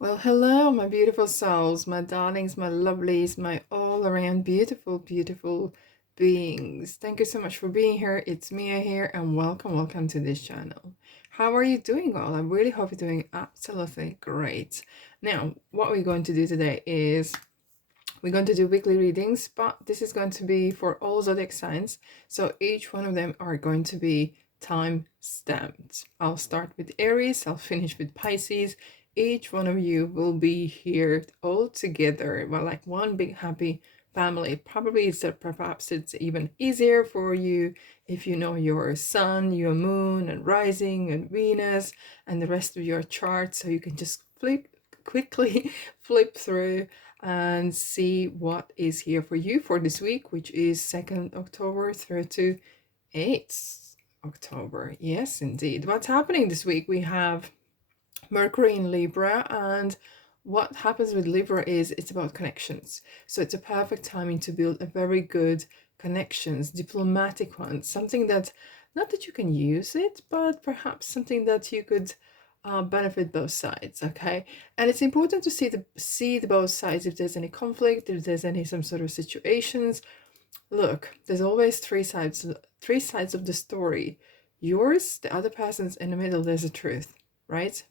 Well, hello, my beautiful souls, my darlings, my lovelies, my all around beautiful, beautiful beings. Thank you so much for being here. It's Mia here, and welcome to this channel. How are you doing? Well, I really hope you're doing absolutely great. Now, what we're going to do today is we're going to do weekly readings, but this is going to be for all zodiac signs. So each one of them are going to be time stamped. I'll start with Aries, I'll finish with Pisces. Each one of you will be here all together, well, like one big happy family. Probably perhaps it's even easier for you if you know your sun, your moon, and rising, and Venus, and the rest of your chart, so you can just quickly flip through and see what is here for you for this week, which is 2nd October through to 8th October. Yes, indeed. What's happening this week? We have Mercury in Libra, and what happens with Libra is it's about connections. So it's a perfect timing to build a very good connections, diplomatic ones, something that, not that you can use it, but perhaps something that you could benefit both sides. Okay, and it's important to see the both sides. If there's any conflict, if there's any some sort of situations, look, there's always three sides of the story. Yours, the other person's, in the middle there's a truth, right?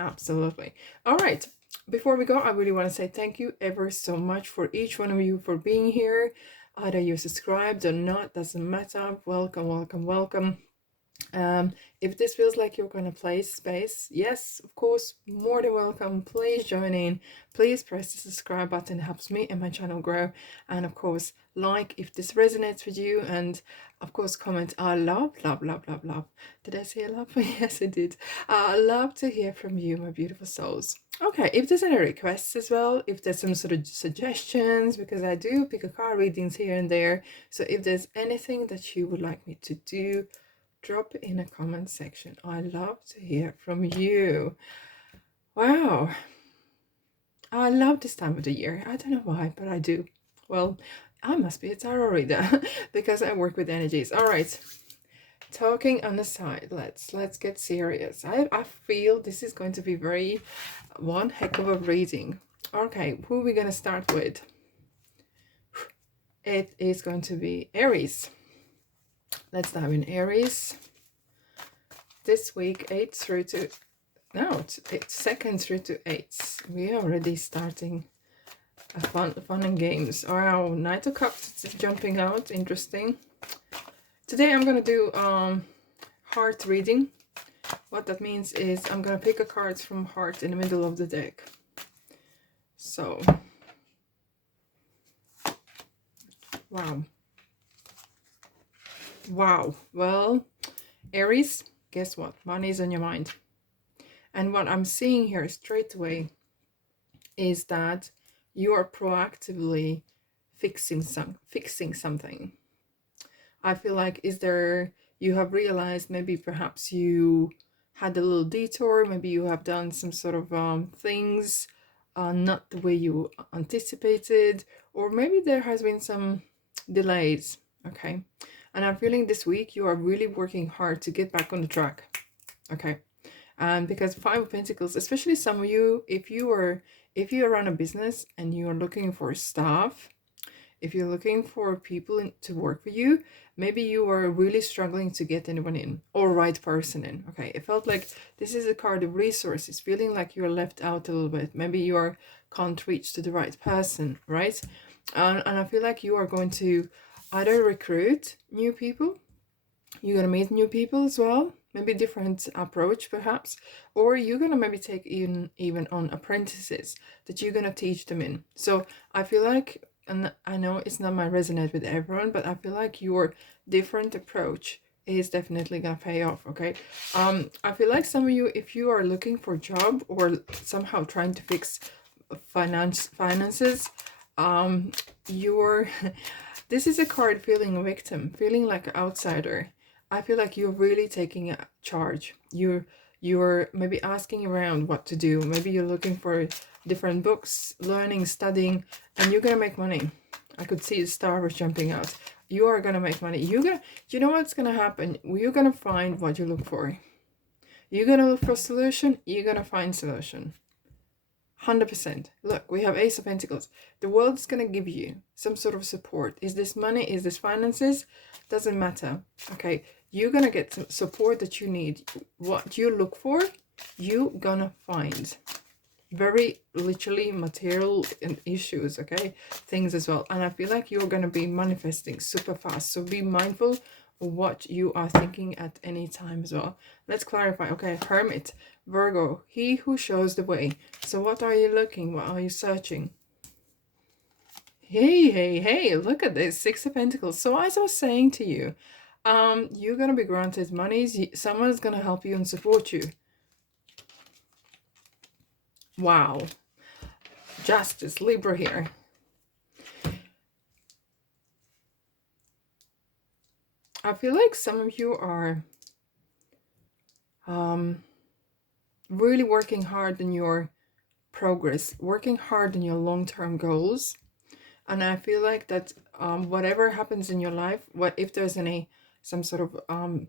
Absolutely. All right, before we go, I really want to say thank you ever so much for each one of you for being here. Either you're subscribed or not, doesn't matter. Welcome. If this feels like you're gonna play space, yes, of course, more than welcome. Please join in. Please press the subscribe button. It helps me and my channel grow. And of course, like if this resonates with you, and of course, comment. I love. Did I say I love? Yes, I did. I love to hear from you, my beautiful souls. Okay, if there's any requests as well, if there's some sort of suggestions, because I do pick a card readings here and there. So if there's anything that you would like me to do, drop in a comment section. I love to hear from you. Wow, I love this time of the year. I don't know why, but I do. Well, I must be a tarot reader because I work with energies. All right, talking on the side, let's get serious. I feel this is going to be very one heck of a reading. Okay, who are we gonna start with? It is going to be Aries. Let's dive in Aries. This week, 8th through to, no, it's 2nd through to 8th. We are already starting a fun and games. Wow, Knight of Cups is jumping out. Interesting. Today I'm gonna do heart reading. What that means is I'm gonna pick a card from heart in the middle of the deck. So, wow. Well, Aries, guess what? Money is on your mind. And what I'm seeing here straight away is that you are proactively fixing something. I feel like you have realized, maybe perhaps you had a little detour, maybe you have done some sort of things not the way you anticipated, or maybe there has been some delays. Okay, and I'm feeling this week you are really working hard to get back on the track. Okay, and because 5 of Pentacles, especially some of you, if you run a business and you are looking for staff, if you're looking for people to work for you, maybe you are really struggling to get anyone in, or right person in. Okay, it felt like this is a card of resources, feeling like you're left out a little bit. Maybe you can't reach to the right person, right? And I feel like you are going to either recruit new people, you're going to meet new people as well, maybe different approach perhaps, or you're going to maybe take even on apprentices that you're going to teach them in. So I feel like, and I know it's not my resonate with everyone, but I feel like your different approach is definitely gonna pay off. Okay, I feel like some of you, if you are looking for a job or somehow trying to fix finances, you're this is a card feeling a victim, feeling like an outsider. I feel like you're really taking a charge. You're maybe asking around what to do. Maybe you're looking for different books, learning, studying, and you're gonna make money. I could see the star was jumping out. You are gonna make money. You know what's gonna happen? You're gonna find what you look for. You're gonna look for solution, you're gonna find solution. 100%. Look, we have Ace of Pentacles. The world is going to give you some sort of support. Is this money? Is this finances? Doesn't matter. Okay, you're going to get some support that you need. What you look for, you're going to find. Very literally material issues, okay? Things as well. And I feel like you're going to be manifesting super fast. So be mindful of what you are thinking at any time as well. Let's clarify. Okay, Hermit, Virgo, he who shows the way. So what are you looking? What are you searching? Hey, look at this. Six of Pentacles. So as I was saying to you, you're going to be granted monies. Someone's going to help you and support you. Wow. Justice, Libra here. I feel like some of you are really working hard in your progress, working hard in your long-term goals. And I feel like that whatever happens in your life, what if there's some sort of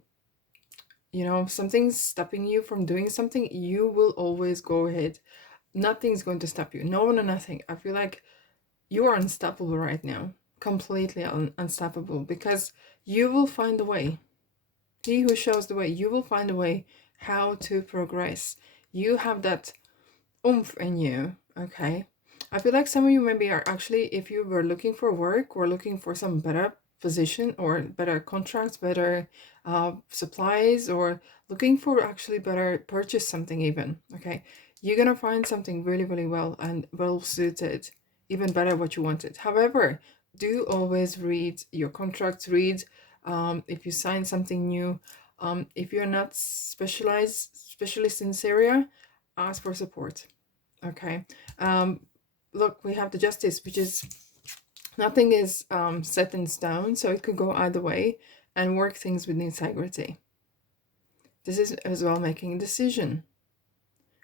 you know, something's stopping you from doing something, you will always go ahead. Nothing's going to stop you. No one or nothing. I feel like you are unstoppable right now. Completely unstoppable, because you will find a way. He who shows the way, you will find a way how to progress. You have that oomph in you, okay? I feel like some of you maybe are actually, if you were looking for work or looking for some better position or better contracts, better supplies, or looking for actually better purchase something even, okay? You're gonna find something really, really well and well suited, even better what you wanted. However, do always read your contracts, read if you sign something new. If you're not specialist in this area, ask for support. Okay. Look, we have the Justice, which is nothing is set in stone, so it could go either way, and work things with integrity. This is as well making a decision.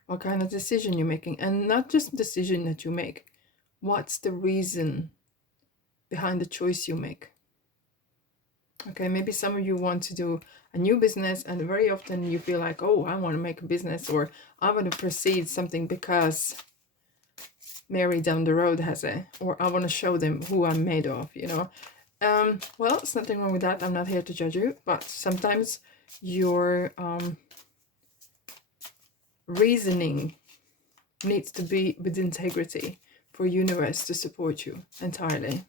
What kind of decision you're making, and not just a decision that you make. What's the reason behind the choice you make? Okay, maybe some of you want to do a new business, and very often you feel like, oh, I want to make a business, or I want to proceed something because Mary down the road has it, or I want to show them who I'm made of, you know. Well, it's nothing wrong with that. I'm not here to judge you, but sometimes your reasoning needs to be with integrity for universe to support you entirely.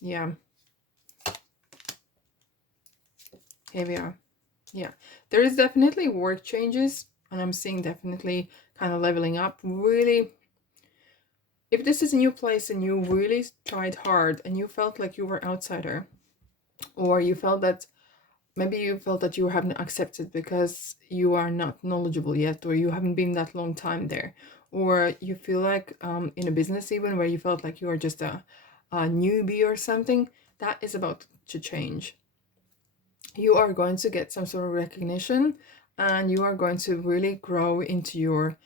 Yeah. Here we are. Yeah, there is definitely work changes, and I'm seeing definitely kind of leveling up. Really, if this is a new place and you really tried hard and you felt like you were outsider, or you felt that maybe you felt that you haven't accepted because you are not knowledgeable yet, or you haven't been that long time there, or you feel like in a business even where you felt like you are just a newbie or something, that is about to change. You are going to get some sort of recognition, and you are going to really grow into your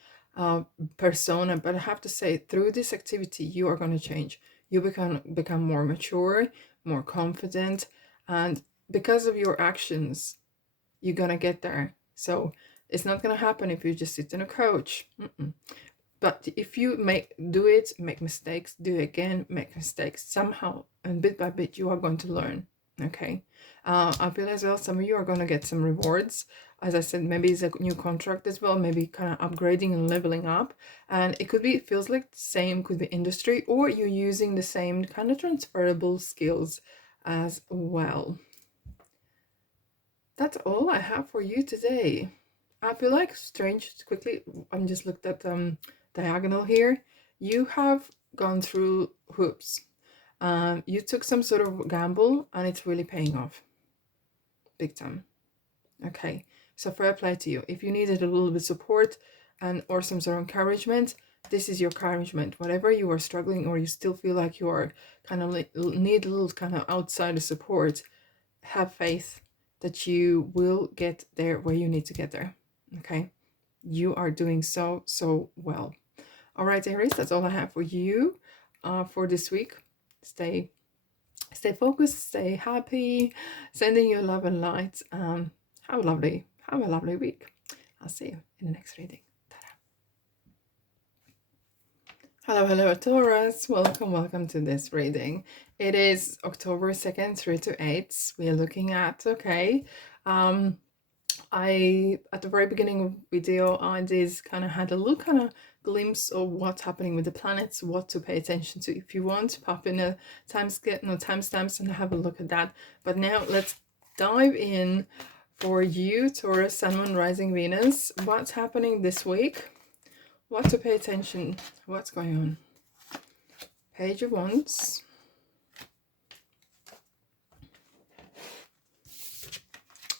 persona. But I have to say, through this activity, you are going to change. You become more mature, more confident, and because of your actions, you're going to get there. So it's not going to happen if you just sit on a couch. But if you make mistakes, do it again, make mistakes, somehow, and bit by bit, you are going to learn. Okay. I feel as well some of you are going to get some rewards. As I said, maybe it's a new contract as well, maybe kind of upgrading and leveling up. And it could be, it feels like the same, could be industry, or you're using the same kind of transferable skills as well. That's all I have for you today. I feel like strange, quickly, I'm just looked at diagonal here. You have gone through hoops. You took some sort of gamble, and it's really paying off big time. Okay, so fair play to you. If you needed a little bit of support and or some sort of encouragement, this is your encouragement. Whatever you are struggling, or you still feel like you are kind of need a little kind of outside support, have faith that you will get there where you need to get there. Okay, you are doing so well. All right, Aries, that's all I have for you for this week. Stay focused, stay happy, sending you love and light. Have a lovely week. I'll see you in the next reading. Hello, Taurus. Welcome to this reading. It is October 2nd through to 8th. We are looking at, okay, at the very beginning of the video, I did kind of had a little kind of glimpse of what's happening with the planets, what to pay attention to. If you want to pop in a timestamps and have a look at that. But now let's dive in for you, Taurus, Sun, Moon, Rising, Venus. What's happening this week? What to pay attention? What's going on? Page of Wands.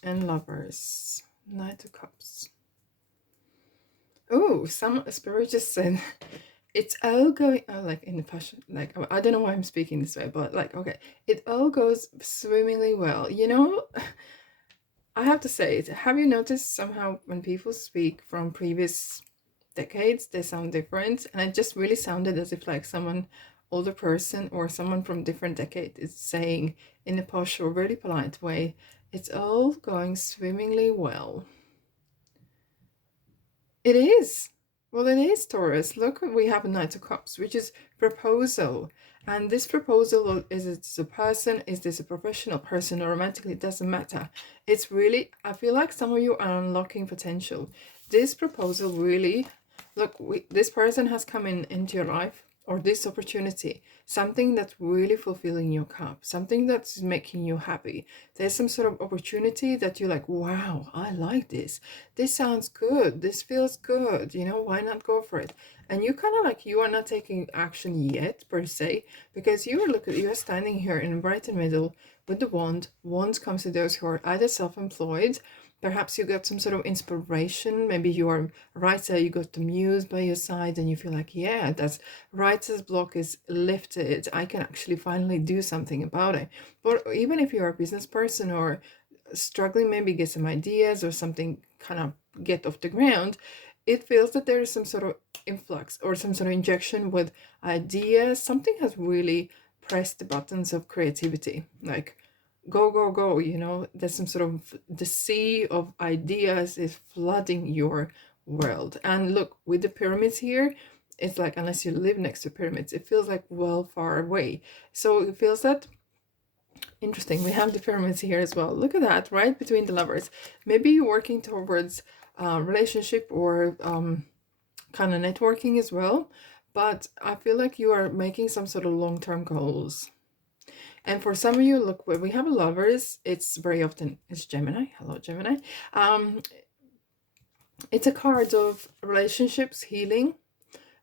And Lovers. Knight of Cups. Oh, some spirit just said it's all going like in the passion, like I don't know why I'm speaking this way, but like, okay, it all goes swimmingly well. You know, I have to say it. Have you noticed somehow when people speak from previous decades, they sound different? And it just really sounded as if like someone older person or someone from different decade is saying in a posh or really polite way, it's all going swimmingly well. It is. Well, it is, Taurus. Look, we have a Knight of Cups, which is proposal. And this proposal, is it a person, is this a professional person, or romantically, it doesn't matter. It's really, I feel like some of you are unlocking potential. This proposal really, look, this person has come into your life, or this opportunity, something that's really fulfilling your cup, something that's making you happy. There's some sort of opportunity that you're like, wow, I like this. This sounds good. This feels good. You know, why not go for it? And you kind of like, you are not taking action yet per se, because you're standing here in right in the middle with the wand. Wands comes to those who are either self-employed. Perhaps you got some sort of inspiration. Maybe you are a writer, you got the muse by your side and you feel like, yeah, that's writer's block is lifted. I can actually finally do something about it. But even if you're a business person or struggling, maybe get some ideas or something kind of get off the ground, it feels that there is some sort of influx or some sort of injection with ideas. Something has really pressed the buttons of creativity. Like, go, you know, there's some sort of, the sea of ideas is flooding your world. And look, with the pyramids here, it's like, unless you live next to pyramids, it feels like well far away. So it feels that interesting. We have the pyramids here as well. Look at that, right between the lovers. Maybe you're working towards relationship or kind of networking as well, but I feel like you are making some sort of long-term goals. And for some of you, look, when we have lovers, it's very often, it's Gemini. Hello, Gemini. It's a card of relationships, healing,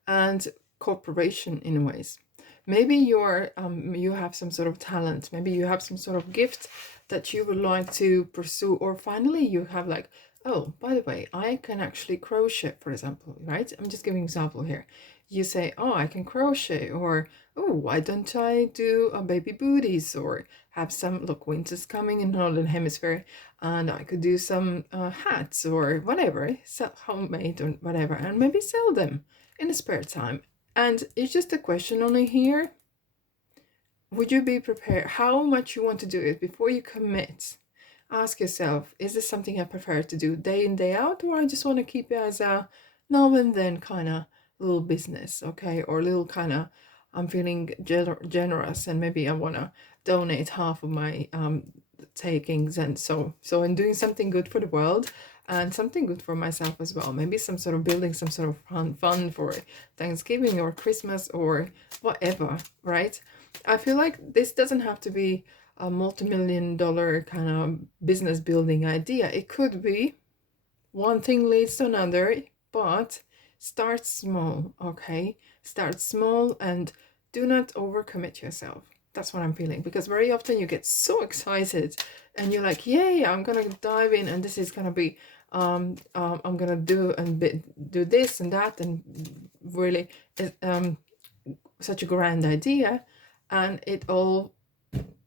and cooperation in ways. Maybe you're you have some sort of talent. Maybe you have some sort of gift that you would like to pursue. Or finally, you have like, oh, by the way, I can actually crochet, for example, right? I'm just giving an example here. You say, oh, I can crochet, or oh, why don't I do a baby booties, or have some, look, winter's coming in Northern Hemisphere, and I could do some hats or whatever, so homemade or whatever, and maybe sell them in the spare time. And it's just a question only here. Would you be prepared? How much you want to do it before you commit? Ask yourself, is this something I prefer to do day in, day out, or I just want to keep it as a now and then kind of little business, okay? Or little kind of, I'm feeling generous and maybe I want to donate half of my takings, and so I'm doing something good for the world and something good for myself as well. Maybe some sort of building some sort of fund for Thanksgiving or Christmas or whatever, right? I feel like this doesn't have to be a multi-million-dollar kind of business building idea. It could be one thing leads to another, but start small, okay? Start small and do not overcommit yourself. That's what I'm feeling, because very often you get so excited and you're like, yay, I'm gonna dive in and this is gonna be I'm gonna do this and that, and really such a grand idea, and it all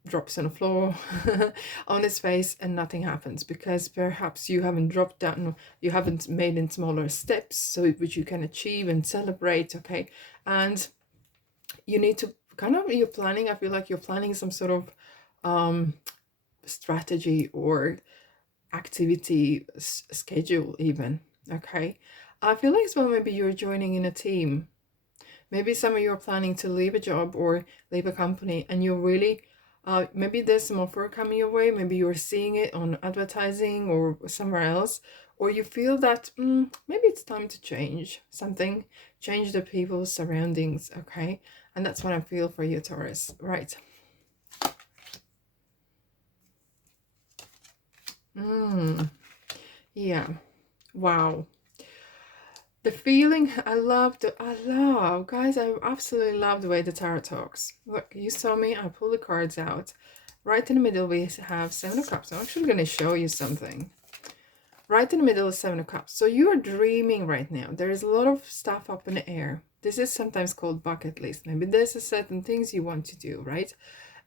drops on the floor on his face and nothing happens, because perhaps you haven't dropped down, you haven't made in smaller steps so which you can achieve and celebrate, okay? And you need to kind of, you're planning, I feel like you're planning some sort of strategy or activity schedule even, okay? I feel like as well maybe you're joining in a team. Maybe some of you are planning to leave a job or leave a company, and you're really, maybe there's some offer coming your way. Maybe you're seeing it on advertising or somewhere else, or you feel that maybe it's time to change something, change the people's surroundings, okay? And that's what I feel for you, Taurus, right? Yeah, wow. The feeling, I love, guys, I absolutely love the way the tarot talks. Look, you saw me, I pull the cards out. Right in the middle, we have Seven of Cups. I'm actually going to show you something. Right in the middle is Seven of Cups. So you are dreaming right now. There is a lot of stuff up in the air. This is sometimes called bucket list. Maybe there's a certain things you want to do, right?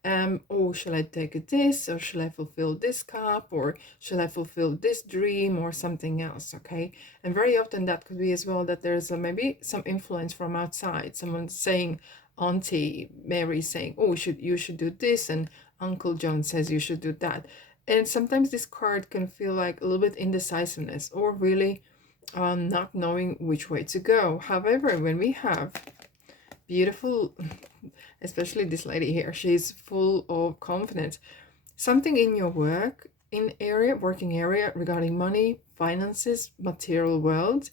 Oh, shall I take this, or shall I fulfill this cup, or shall I fulfill this dream, or something else, okay? And very often that could be as well that there's maybe some influence from outside, someone saying, Auntie Mary saying, oh, you should do this, and Uncle John says you should do that. And sometimes this card can feel like a little bit indecisiveness, or really not knowing which way to go. However, when we have beautiful, especially this lady here, she's full of confidence. Something in your working area regarding money, finances, material world,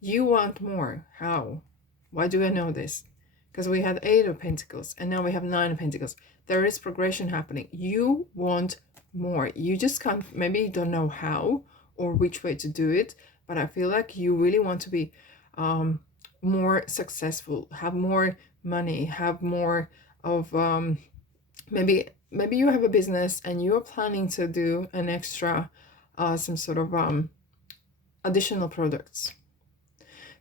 you want more. How? Why do I know this? Because we had 8 of Pentacles and now we have 9 of Pentacles. There is progression happening. You want more. You just can't, maybe you don't know how or which way to do it, but I feel like you really want to be more successful, have more money, have more of maybe you have a business and you're planning to do an extra some sort of additional products,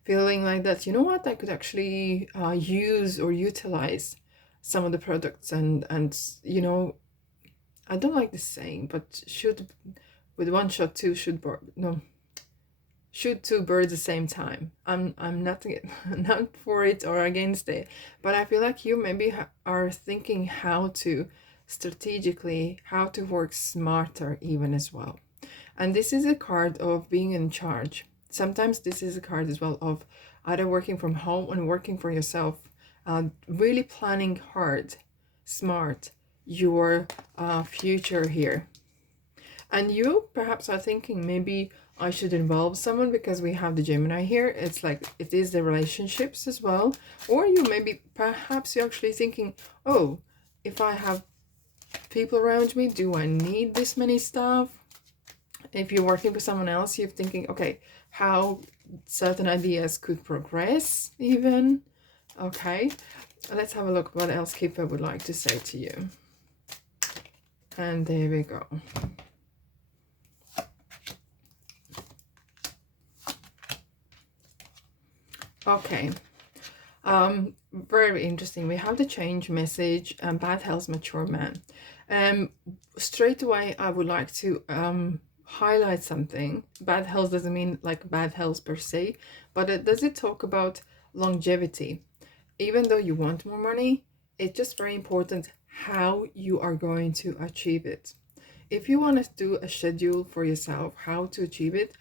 feeling like that, you know what, I could actually use or utilize some of the products, and you know, I don't like this saying, but should with one shot two should no shoot 2 birds at the same time. I'm not not for it or against it, but I feel like you maybe are thinking how to strategically, how to work smarter even as well. And this is a card of being in charge. Sometimes this is a card as well of either working from home and working for yourself, really planning hard, smart, your future here. And you perhaps are thinking, maybe I should involve someone because we have the Gemini here. It's like, it is the relationships as well. Or you maybe, perhaps you're actually thinking, oh, if I have people around me, do I need this many stuff? If you're working for someone else, you're thinking, okay, how certain ideas could progress even. Okay, let's have a look what else Kipper would like to say to you. And there we go. Okay, very interesting. We have the change message, bad health, mature man. Straight away, I would like to highlight something. Bad health doesn't mean like bad health per se, but does it talk about longevity? Even though you want more money, it's just very important how you are going to achieve it. If you want to do a schedule for yourself, how to achieve it,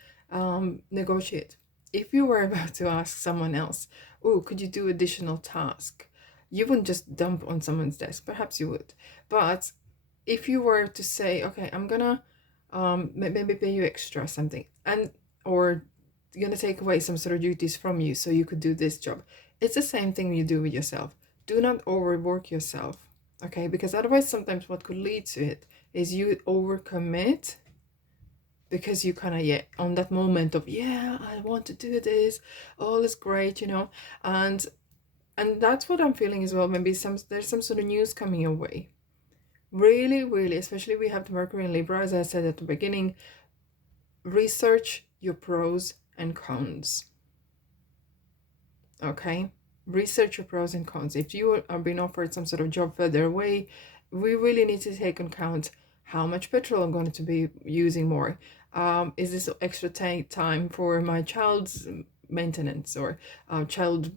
negotiate. If you were about to ask someone else, oh, could you do additional task? You wouldn't just dump on someone's desk. Perhaps you would. But if you were to say, okay, I'm gonna maybe pay you extra something, and or gonna take away some sort of duties from you so you could do this job. It's the same thing you do with yourself. Do not overwork yourself, okay? Because otherwise sometimes what could lead to it is you overcommit, because you kind of, on that moment of, yeah, I want to do this, all is great, you know, and that's what I'm feeling as well. Maybe there's some sort of news coming your way. Really, really, especially we have the Mercury in Libra, as I said at the beginning, research your pros and cons. Okay, research your pros and cons. If you are being offered some sort of job further away, we really need to take into account how much petrol I'm going to be using more. Is this extra time for my child's maintenance, or child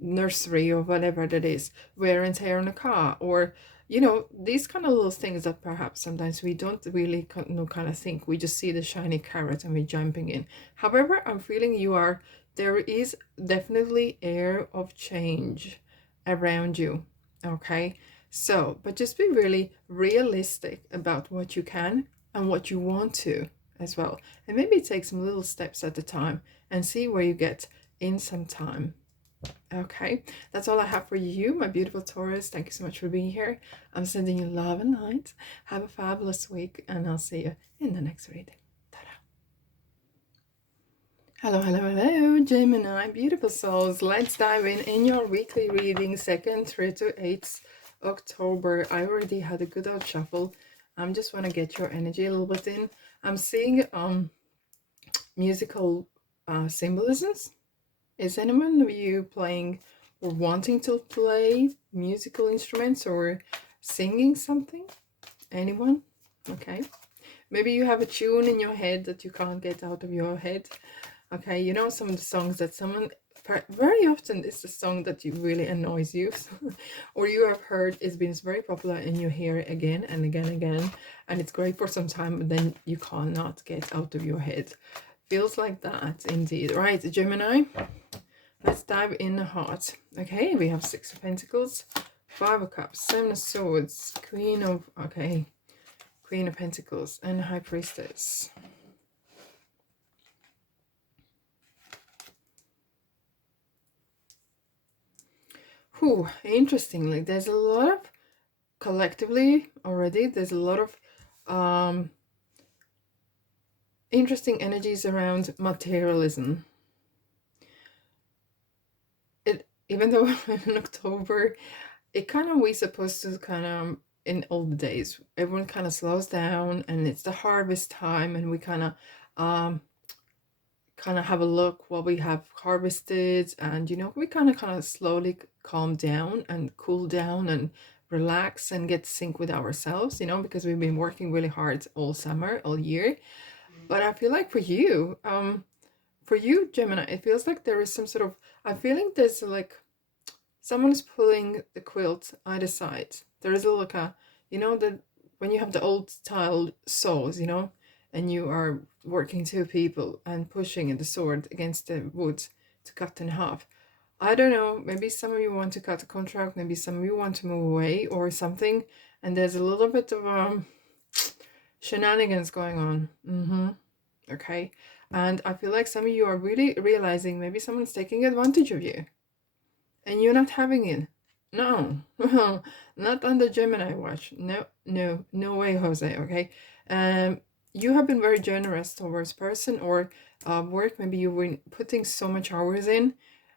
nursery, or whatever that is, wear and tear on a car, or you know, these kind of little things that perhaps sometimes we don't really kind of think. We just see the shiny carrot and we're jumping in. However, I'm feeling you are there is definitely air of change around you. Okay, so but just be really realistic about what you can and what you want to as well, and maybe take some little steps at a time and see where you get in some time. Okay, that's all I have for you, my beautiful Taurus. Thank you so much for being here. I'm sending you love and light. Have a fabulous week, and I'll see you in the next reading. Hello, hello, hello, Gemini, beautiful souls. Let's dive in your weekly reading, 2nd through to 8th October. I already had a good old shuffle. I just want to get your energy a little bit in. I'm seeing musical symbolisms. Is anyone of you playing or wanting to play musical instruments or singing something? Anyone? Okay. Maybe you have a tune in your head that you can't get out of your head. Okay, you know, some of the songs that someone, very often it's the song that you really annoys you, or you have heard it's been very popular and you hear it again and again and again, and it's great for some time, but then you cannot get out of your head. Feels like that indeed. Right, Gemini, let's dive in the heart. Okay, we have 6 of Pentacles, 5 of Cups, 7 of Swords, Queen of Pentacles, and High Priestess. Interestingly, there's a lot of, collectively already, there's a lot of interesting energies around materialism. Even though in October, we're supposed to in all the days, everyone kind of slows down and it's the harvest time, and we kind of have a look what we have harvested, and we kind of slowly calm down and cool down and relax and get sync with ourselves, because we've been working really hard all summer, all year. But I feel like for you, Gemini, it feels like there is some sort of, I'm feeling there's like someone's pulling the quilt either side. There is a like a, the when you have the old style saws, and you are working 2 people and pushing the sword against the wood to cut in half. I don't know, maybe some of you want to cut a contract, maybe some of you want to move away or something, and there's a little bit of shenanigans going on. Okay, and I feel like some of you are really realizing maybe someone's taking advantage of you and you're not having it. No, not on the Gemini watch. No way, Jose. Okay, you have been very generous towards person or work. Maybe you've been putting so much hours in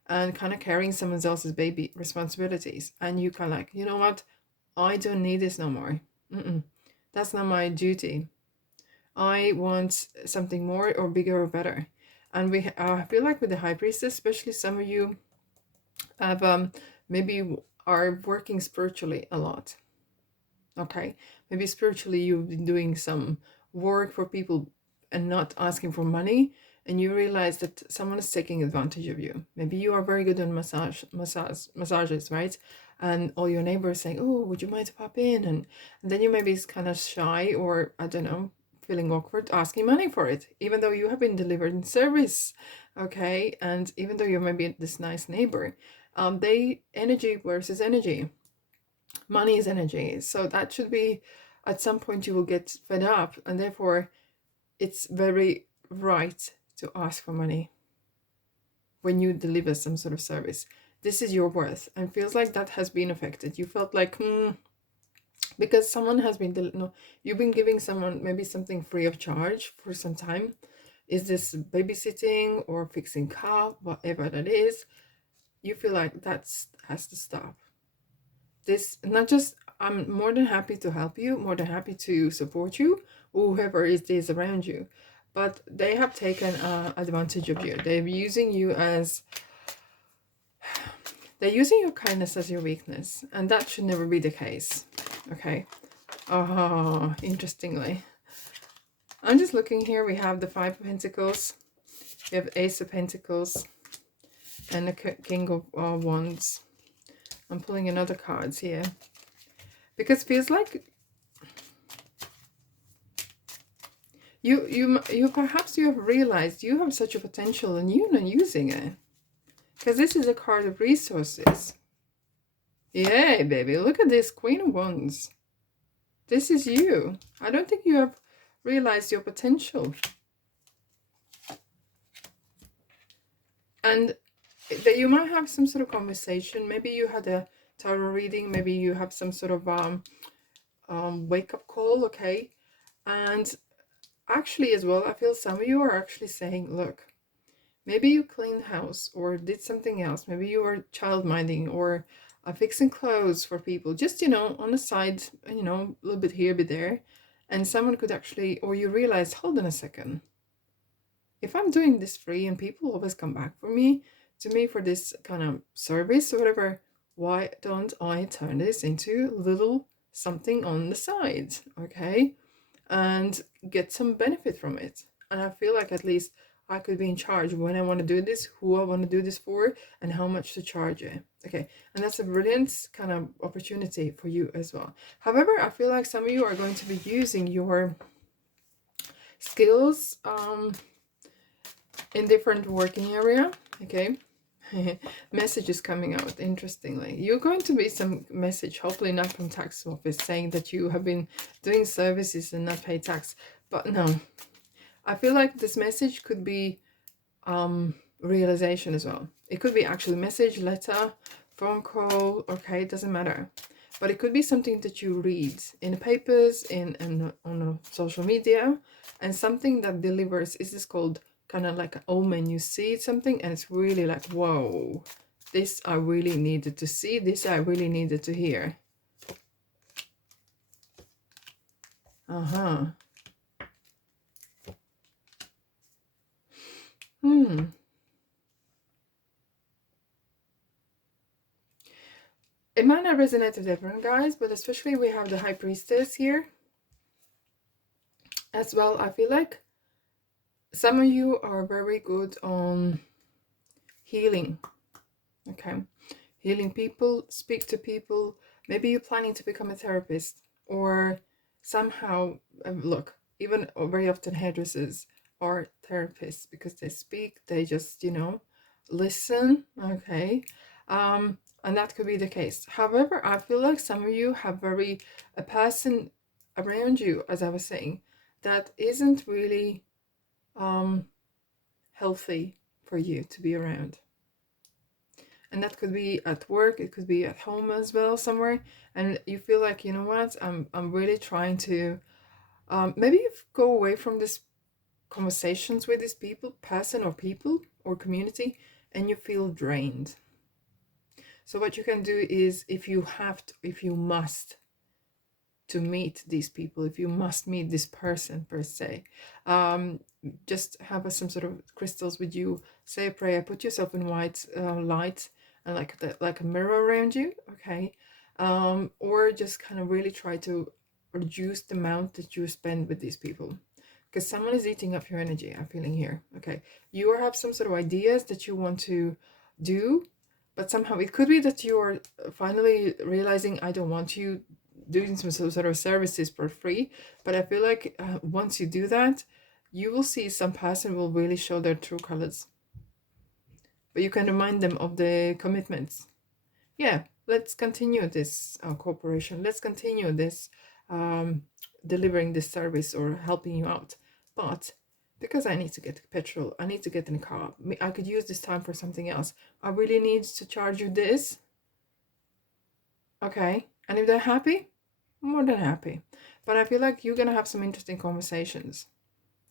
and kind of carrying someone else's baby responsibilities, and you kind of like, you know what, I don't need this no more. That's not my duty. I want something more or bigger or better. And I feel like with the High Priestess, especially some of you have maybe are working spiritually a lot. Okay, maybe spiritually you've been doing some work for people and not asking for money, and you realize that someone is taking advantage of you. Maybe you are very good on massages, right? And all your neighbors saying, oh, would you mind to pop in? And then you maybe is kind of shy, or I don't know, feeling awkward asking money for it, even though you have been delivering service. Okay, and even though you're maybe this nice neighbor, energy versus energy. Money is energy. So that should be, at some point you will get fed up, and therefore it's very right to ask for money when you deliver some sort of service. This is your worth, and feels like that has been affected. You felt like, because someone has been, you've been giving someone maybe something free of charge for some time. Is this babysitting or fixing car, whatever that is? You feel like that has to stop. This, not just, I'm more than happy to help you, more than happy to support you, whoever it is around you, but they have taken advantage of you. They're using you as, they're using your kindness as your weakness, and that should never be the case. Okay. Oh, interestingly, I'm just looking here. We have the 5 of Pentacles, we have Ace of Pentacles, and the King of Wands. I'm pulling another cards here because it feels like You perhaps you have realized you have such a potential and you're not using it. Because this is a card of resources. Yay, baby. Look at this Queen of Wands. This is you. I don't think you have realized your potential. And that you might have some sort of conversation. Maybe you had a tarot reading. Maybe you have some sort of wake-up call, okay? And actually as well, I feel some of you are actually saying, look, maybe you cleaned house or did something else. Maybe you were child minding or fixing clothes for people. Just, you know, on the side, you know, a little bit here, a bit there. And someone could actually, or you realize, hold on a second. If I'm doing this free and people always come back for me, to me for this kind of service or whatever, why don't I turn this into a little something on the side, okay? And get some benefit from it. And I feel like at least I could be in charge when I want to do this, who I want to do this for, and how much to charge it. Okay, and that's a brilliant kind of opportunity for you as well. However, I feel like some of you are going to be using your skills in different working area. Okay. Messages coming out, interestingly. You're going to be some message, hopefully not from tax office, saying that you have been doing services and not paid tax. But no, I feel like this message could be realization as well. It could be actually message, letter, phone call, okay, it doesn't matter. But it could be something that you read in the papers, on social media, and something that delivers. Is this called kind of like an omen? You see something and it's really like, whoa, this I really needed to see, this I really needed to hear. It might not resonate with everyone, guys, but especially we have the High Priestess here as well. I feel like some of you are very good on healing, okay? Healing people, speak to people. Maybe you're planning to become a therapist, or somehow, look, even very often hairdressers are therapists because they speak, they just, you know, listen, okay? And that could be the case. However, I feel like some of you have a person around you, as I was saying, that isn't really healthy for you to be around. And that could be at work, it could be at home as well, somewhere. And you feel like, you know what, I'm really trying to maybe you go away from this conversations with these person or community, and you feel drained. So what you can do is, if you must to meet these people, if you must meet this person per se, just have some sort of crystals with you, say a prayer, put yourself in white light, and like a mirror around you, okay? Or just kind of really try to reduce the amount that you spend with these people, because someone is eating up your energy, I'm feeling here, okay? You have some sort of ideas that you want to do, but somehow it could be that you're finally realizing, I don't want you doing some sort of services for free. But I feel like once you do that, you will see some person will really show their true colors. But you can remind them of the commitments. Yeah, let's continue this cooperation. Let's continue this delivering this service or helping you out. But because I need to get petrol, I need to get in a car, I could use this time for something else. I really need to charge you this. Okay, and if they're happy, more than happy. But I feel like you're gonna have some interesting conversations.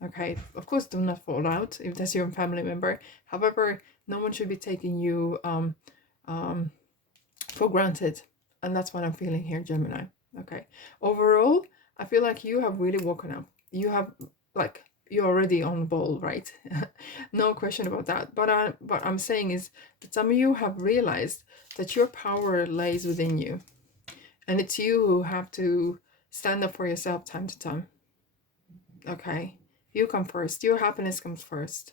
Okay, of course, do not fall out if that's your family member. However, no one should be taking you for granted, and that's what I'm feeling here, Gemini. Okay, overall, I feel like you have really woken up. You have, like, you're already on the ball, right? No question about that. But what I'm saying is that some of you have realized that your power lays within you, and it's you who have to stand up for yourself time to time. Okay, you come first. Your happiness comes first.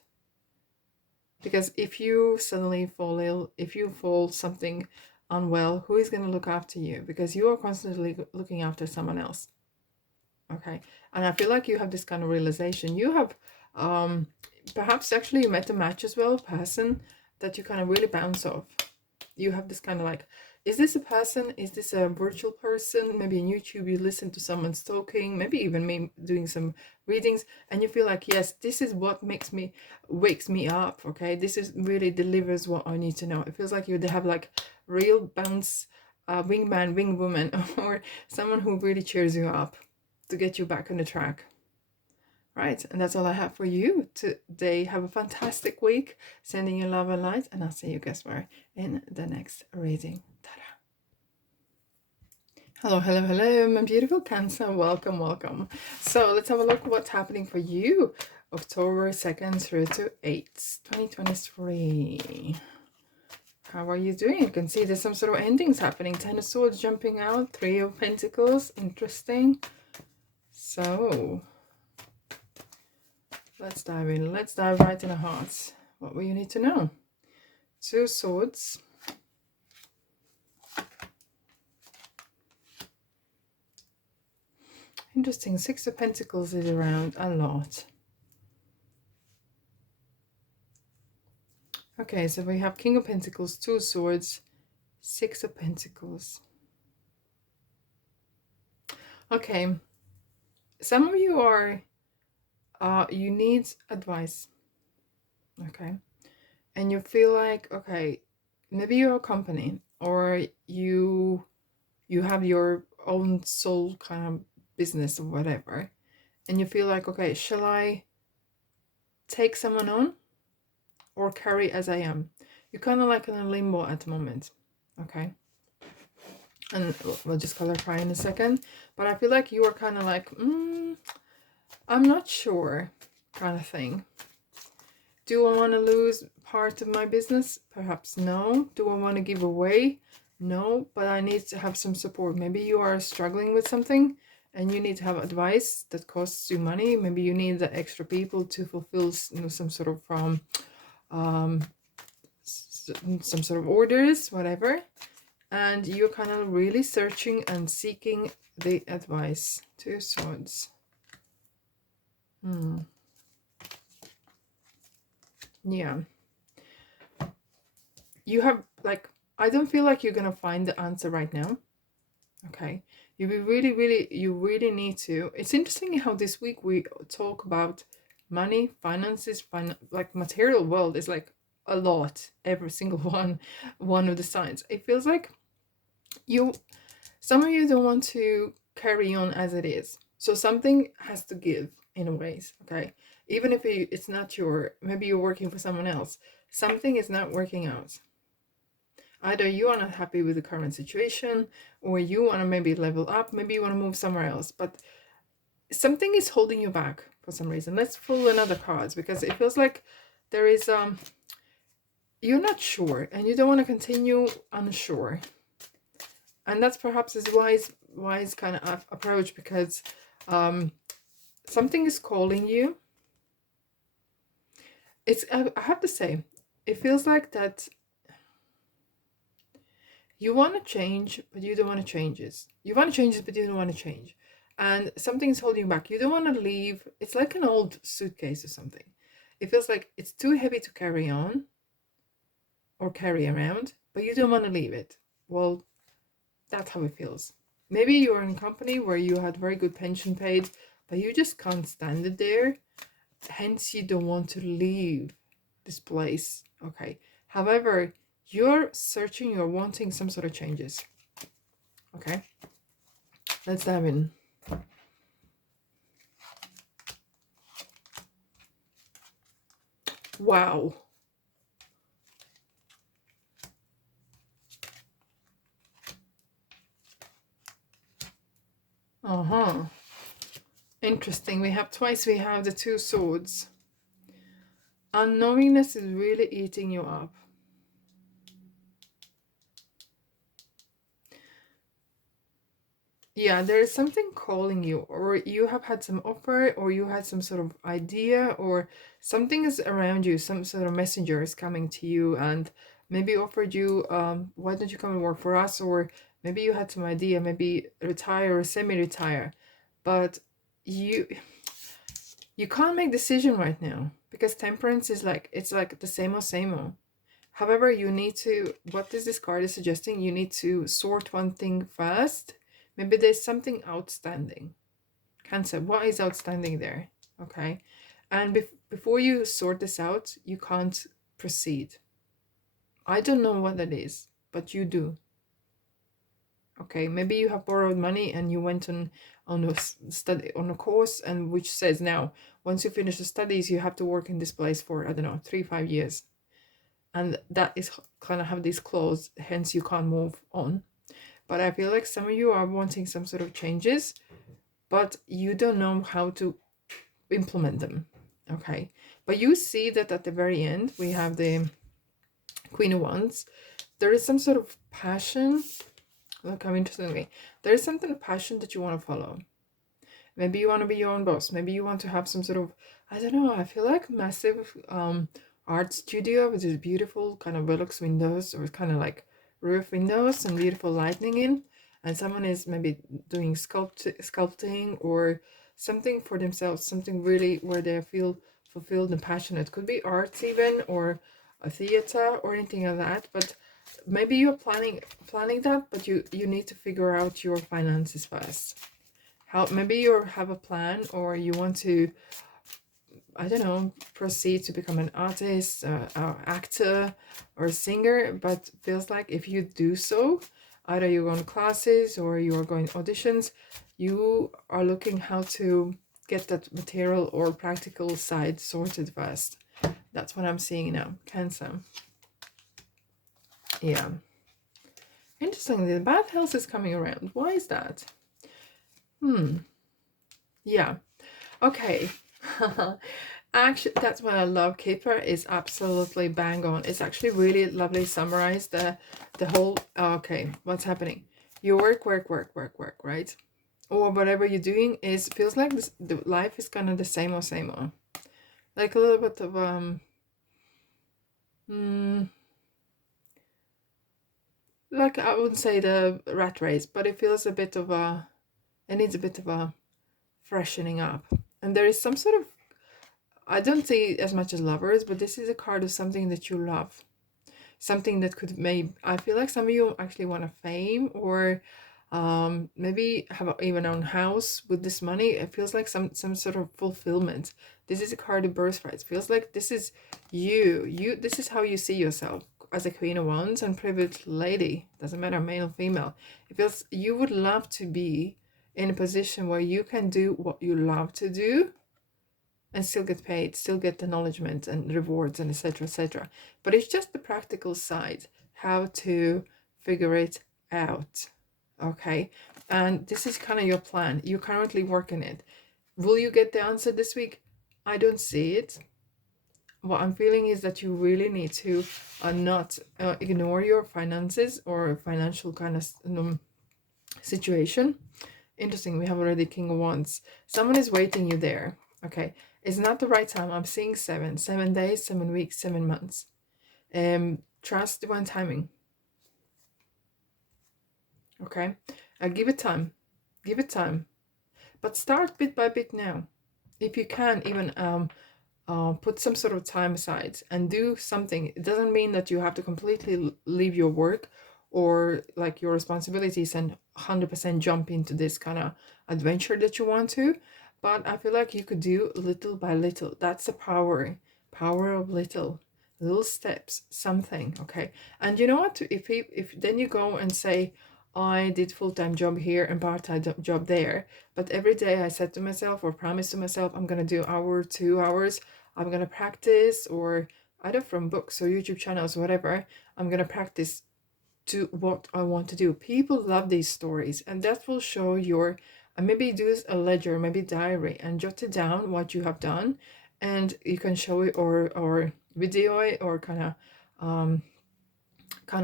Because if you suddenly fall ill, if you fall something unwell, who is going to look after you? Because you are constantly looking after someone else. Okay. And I feel like you have this kind of realization. You have perhaps actually you met a match as well, person that you kind of really bounce off. You have this kind of like, is this a person? Is this a virtual person? Maybe on YouTube you listen to someone's talking, maybe even me doing some readings, and you feel like, yes, this is what wakes me up. Okay, this is really delivers what I need to know. It feels like you have like real bounce, wingman, wingwoman, or someone who really cheers you up to get you back on the track. Right, and that's all I have for you today. Have a fantastic week. Sending you love and light, and I'll see you, guess where, in the next reading. Ta-da. Hello, hello, hello, my beautiful Cancer. Welcome, welcome. So let's have a look at what's happening for you. October 2nd through to 8th, 2023. How are you doing? You can see there's some sort of endings happening. 10 of Swords jumping out, 3 of Pentacles. Interesting. So let's dive in. Let's dive right in the heart. What will you need to know? 2 Swords. Interesting. 6 of Pentacles is around a lot. Okay, so we have King of Pentacles, 2 Swords, 6 of Pentacles. Okay. Some of you are, you need advice. Okay. And you feel like, okay, maybe you're a company or you have your own soul kind of business or whatever, and you feel like, okay, shall I take someone on or carry as I am? You're kind of like in a limbo at the moment. Okay, and we'll just clarify in a second, but I feel like you are kind of like, I'm not sure kind of thing. Do I want to lose part of my business? Perhaps no. Do I want to give away? No, but I need to have some support. Maybe you are struggling with something and you need to have advice that costs you money. Maybe you need the extra people to fulfill, you know, some sort of some sort of orders, whatever. And you're kind of really searching and seeking the advice. 2 Swords. Yeah. You have, like, I don't feel like you're gonna find the answer right now. Okay, you really need to. It's interesting how this week we talk about money, finances, like material world is like a lot. Every single one of the signs. It feels like some of you don't want to carry on as it is, so something has to give in a ways. Okay, even if it's not maybe you're working for someone else, something is not working out. Either you are not happy with the current situation, or you want to maybe level up, maybe you want to move somewhere else, but something is holding you back for some reason. Let's pull another card, because it feels like there is you're not sure and you don't want to continue unsure. And that's perhaps a wise kind of approach, because something is calling you. I have to say, it feels like that you want to change, but you don't want to change it. You want to change it, but you don't want to change. And something's holding you back. You don't want to leave. It's like an old suitcase or something. It feels like it's too heavy to carry on or carry around, but you don't want to leave it. Well, that's how it feels. Maybe you're in a company where you had very good pension paid, but you just can't stand it there. Hence, you don't want to leave this place. Okay. However, you're searching, you're wanting some sort of changes. Okay, let's dive in. Wow. Interesting. We have the 2 Swords. Unknowingness is really eating you up. Yeah, there is something calling you, or you have had some offer, or you had some sort of idea, or something is around you, some sort of messenger is coming to you and maybe offered you, why don't you come and work for us? Or maybe you had some idea, maybe retire or semi-retire, but you can't make decision right now, because Temperance is like, it's like the same old same old. However, you need to, what this card is suggesting, you need to sort one thing first. Maybe there's something outstanding. Cancer, what is outstanding there? Okay. And before you sort this out, you can't proceed. I don't know what that is, but you do. Okay, maybe you have borrowed money and you went on a study, on a course, and which says now once you finish the studies you have to work in this place for, I don't know, 3-5 years, and that is kind of have this clause, hence you can't move on. But I feel like some of you are wanting some sort of changes, but you don't know how to implement them. Okay, but you see that at the very end we have the Queen of Wands. There is some sort of passion. Look how interestingly, there is something of passion that you want to follow. Maybe you want to be your own boss. Maybe you want to have some sort of, I don't know, I feel like massive art studio with these beautiful kind of Velux windows, or kind of like roof windows and beautiful lighting in. And someone is maybe doing sculpting or something for themselves, something really where they feel fulfilled and passionate. Could be arts even, or a theater or anything like that. But maybe you're planning that, but you need to figure out your finances first. How maybe you have a plan, or you want to, I don't know, proceed to become an artist, actor, or a singer, but feels like if you do so, either you're going to classes or you're going auditions, you are looking how to get that material or practical side sorted first. That's what I'm seeing now. Cancer. Yeah. Interestingly, the bad health is coming around. Why is that? Yeah. Okay. Actually, that's what I love. Kipper is absolutely bang on. It's actually really lovely summarized the whole. Okay, what's happening? You work, right? Or whatever you're doing is feels like this, the life is kind of the same old, like a little bit of like I wouldn't say the rat race, but it feels a bit of a, it needs a bit of a freshening up. And there is some sort of, I don't see as much as Lovers, but this is a card of something that you love. Something that could maybe, I feel like some of you actually want a fame, or maybe have even own house with this money. It feels like some sort of fulfillment. This is a card of birthright. It feels like this is you, this is how you see yourself as a Queen of Wands and privileged lady. Doesn't matter, male or female. It feels you would love to be in a position where you can do what you love to do and still get paid, still get acknowledgement and rewards, and etc, etc. But it's just the practical side, how to figure it out. Okay, and this is kind of your plan. You're currently working it. Will you get the answer this week? I don't see it. What I'm feeling is that you really need to not ignore your finances or financial kind of situation. Interesting, we have already King of Wands. Someone is waiting you there. Okay, it's not the right time. I'm seeing 7 days, 7 weeks, 7 months. Trust divine timing. Okay, give it time, but start bit by bit now. If you can, even put some sort of time aside and do something. It doesn't mean that you have to completely leave your work or like your responsibilities and 100% jump into this kind of adventure that you want to, but I feel like you could do little by little. That's the power of little steps, something. Okay, and you know what, if then you go and say, I did full-time job here and part-time job there, but every day I said to myself or promised to myself, I'm gonna do hour, 2 hours, I'm gonna practice, or either from books or YouTube channels, whatever, I'm gonna practice to what I want to do. People love these stories, and that will show your, maybe do a ledger, maybe diary, and jot it down what you have done, and you can show it or video it, or kind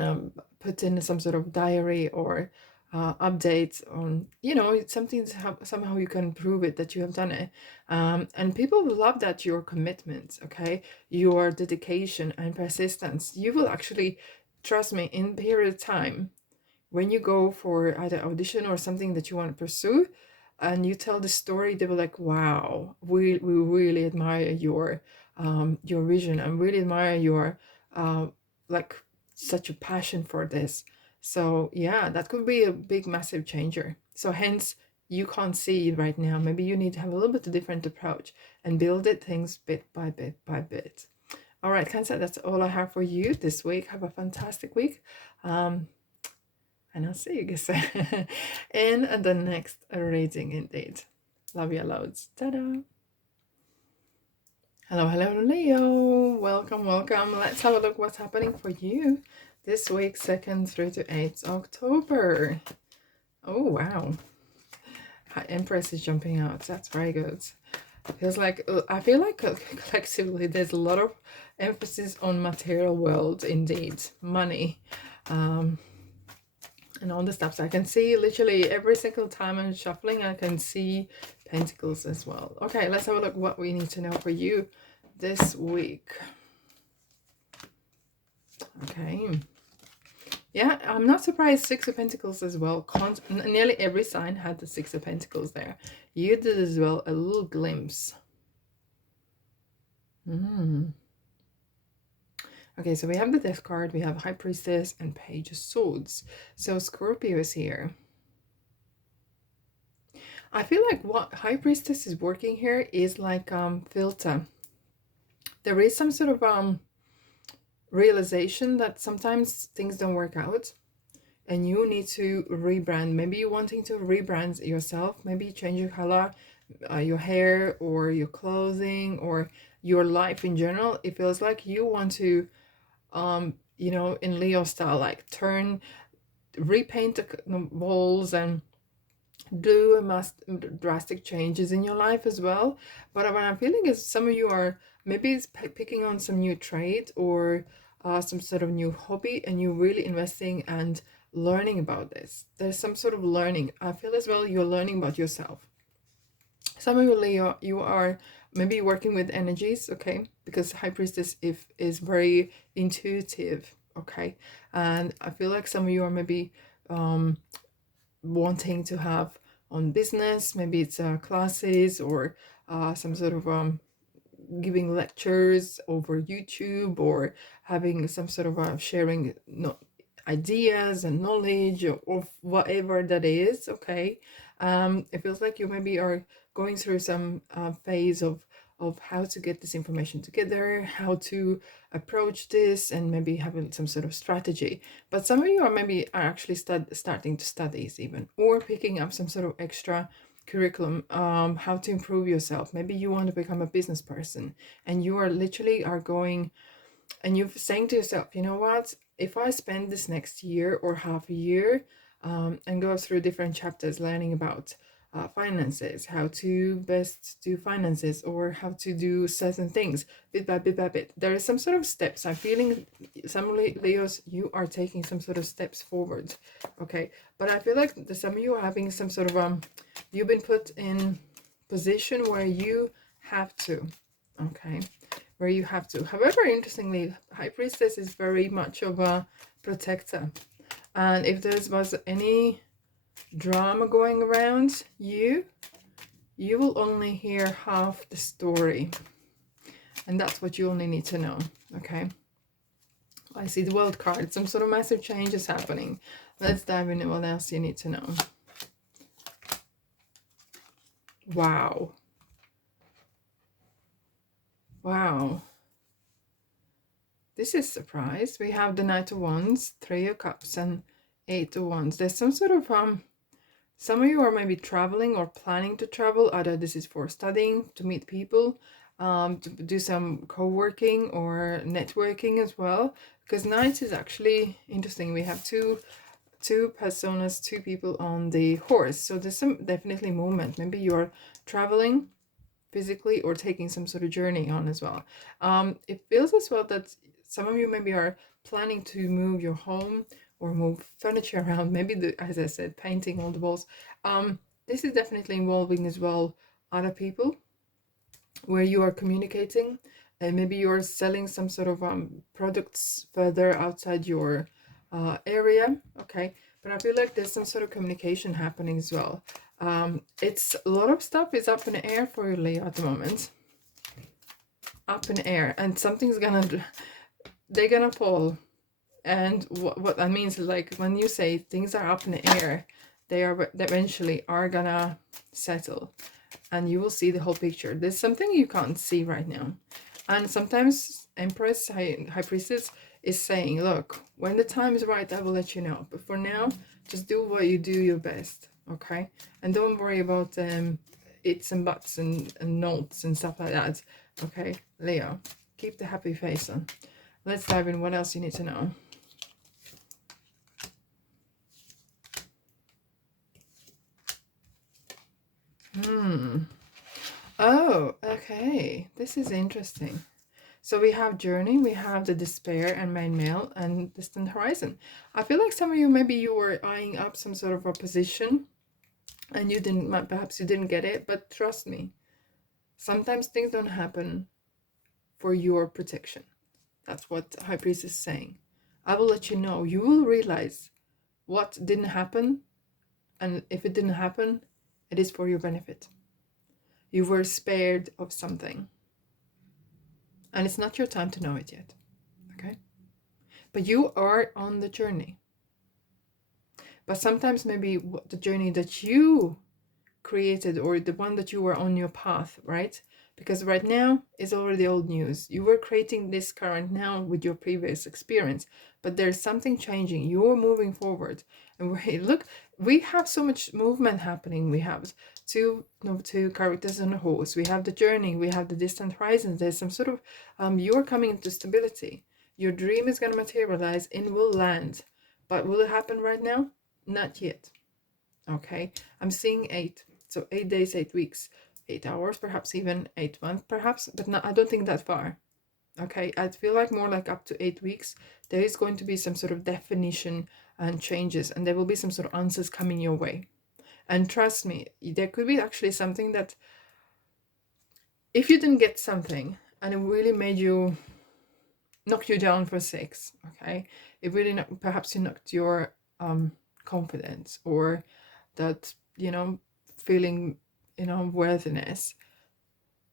of put in some sort of diary or updates on, you know, something to have, somehow you can prove it that you have done it, and people will love that, your commitment, okay, your dedication and persistence. You will actually, trust me, in period of time when you go for either audition or something that you want to pursue, and you tell the story, they were like, wow, we really admire your vision, and really admire your like such a passion for this. So yeah, that could be a big massive changer. So hence, you can't see it right now. Maybe you need to have a little bit of different approach and build it things bit by bit by bit. All right, Cancer, that's all I have for you this week. Have a fantastic week. And I'll see you guys in the next reading indeed. Love you loads. Ta-da! Hello, hello, Leo. Welcome, welcome. Let's have a look what's happening for you this week, 2nd through to 8th October. Oh, wow. Empress is jumping out. That's very good. Feels like, I feel like collectively there's a lot of emphasis on material world, indeed. Money. And all the stuff. So I can see literally every single time I'm shuffling, I can see pentacles as well. Okay, let's have a look what we need to know for you this week. Okay. Yeah, I'm not surprised. 6 of Pentacles as well. Nearly every sign had the 6 of Pentacles there. You did as well, a little glimpse. Okay, so we have the Death card, we have High Priestess and Page of Swords. So Scorpio is here. I feel like what High Priestess is working here is like filter. There is some sort of realization that sometimes things don't work out and you need to rebrand. Maybe you're wanting to rebrand yourself, maybe change your color, your hair, or your clothing, or your life in general. It feels like you want to you know, in Leo style, like repaint the walls and do drastic changes in your life as well. But what I'm feeling is some of you are maybe it's picking on some new trade or some sort of new hobby, and you're really investing and learning about this. There's some sort of learning. I feel as well you're learning about yourself. Some of you, Leo, you are maybe working with energies, okay? Because High Priestess is very intuitive, okay? And I feel like some of you are maybe wanting to have on business, maybe it's classes or some sort of giving lectures over YouTube, or having some sort of sharing ideas and knowledge of whatever that is, okay? It feels like you maybe are going through some phase of how to get this information together, how to approach this, and maybe having some sort of strategy. But some of you are maybe are actually starting to studies even, or picking up some sort of extra curriculum, how to improve yourself. Maybe you want to become a business person, and you are literally are going and you're saying to yourself, you know what, if I spend this next year or half a year and go through different chapters learning about finances, how to best do finances, or how to do certain things bit by bit by bit. There is some sort of steps. I'm feeling some Leos, you are taking some sort of steps forward, okay? But I feel like some of you are having some sort of you've been put in position where you have to, okay, where you have to. However, interestingly, High Priestess is very much of a protector, and if there was any drama going around you will only hear half the story, and that's what you only need to know, okay? I see the World card. Some sort of massive change is happening. Let's dive into what else you need to know. Wow. Wow. This is a surprise. We have the Knight of Wands, 3 of Cups, and 8 of Wands. There's some sort of some of you are maybe traveling or planning to travel. Either this is for studying, to meet people, to do some co-working or networking as well. Because Knight is actually interesting. We have two personas, 2 people on the horse. So there's some definitely movement. Maybe you're traveling physically or taking some sort of journey on as well. It feels as well that some of you maybe are planning to move your home or move furniture around, maybe as I said, painting all the walls. This is definitely involving as well other people, where you are communicating, and maybe you're selling some sort of products further outside your area, okay? But I feel like there's some sort of communication happening as well. It's a lot of stuff is up in the air for you, Leo, at the moment. Up in the air, and something's gonna, they're gonna fall. And what that means is, like, when you say things are up in the air, they eventually are gonna settle, and you will see the whole picture. There's something you can't see right now, and sometimes Empress, High Priestess, is saying, look, when the time is right, I will let you know, but for now, just do what you do your best, okay? And don't worry about its and buts and notes and stuff like that, okay? Leo, keep the happy face on. Let's dive in. What else you need to know? Oh, okay. This is interesting. So we have journey, we have the despair and main male and distant horizon. I feel like some of you, maybe you were eyeing up some sort of opposition and you didn't, perhaps you didn't get it, but trust me, sometimes things don't happen for your protection. That's what High Priest is saying. I will let you know. You will realize what didn't happen, and if it didn't happen, it is for your benefit. You were spared of something. And it's not your time to know it yet. Okay? But you are on the journey. But sometimes maybe the journey that you created, or the one that you were on your path, right? Because right now is already old news. You were creating this current now with your previous experience, but there's something changing. You're moving forward. And look, we have so much movement happening. We have two characters on a horse. We have the journey. We have the distant horizons. There's some sort of, you're coming into stability. Your dream is going to materialize and will land. But will it happen right now? Not yet. Okay, I'm seeing 8. So 8 days, 8 weeks, 8 hours, perhaps even 8 months, perhaps, but not, I don't think that far. Okay, I feel like more like up to 8 weeks, there is going to be some sort of definition and changes, and there will be some sort of answers coming your way. And trust me, there could be actually something that, if you didn't get something and it really made you, knock you down for 6, okay, it really, perhaps you knocked your confidence, or that, you know, feeling, you know, worthiness.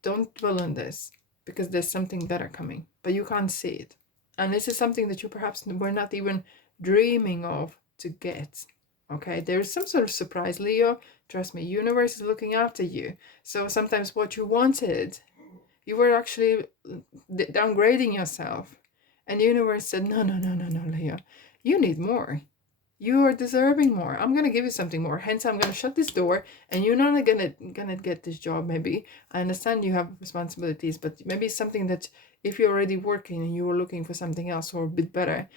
Don't dwell on this, because there's something better coming, but you can't see it. And this is something that you perhaps were not even dreaming of to get. Okay, there is some sort of surprise, Leo. Trust me, universe is looking after you. So sometimes what you wanted, you were actually downgrading yourself, and the universe said, no, no, no, no, no, Leo, you need more. You are deserving more. I'm gonna give you something more. Hence, I'm gonna shut this door, and you're not gonna get this job. Maybe I understand you have responsibilities, but maybe something that, if you're already working and you were looking for something else or a bit better,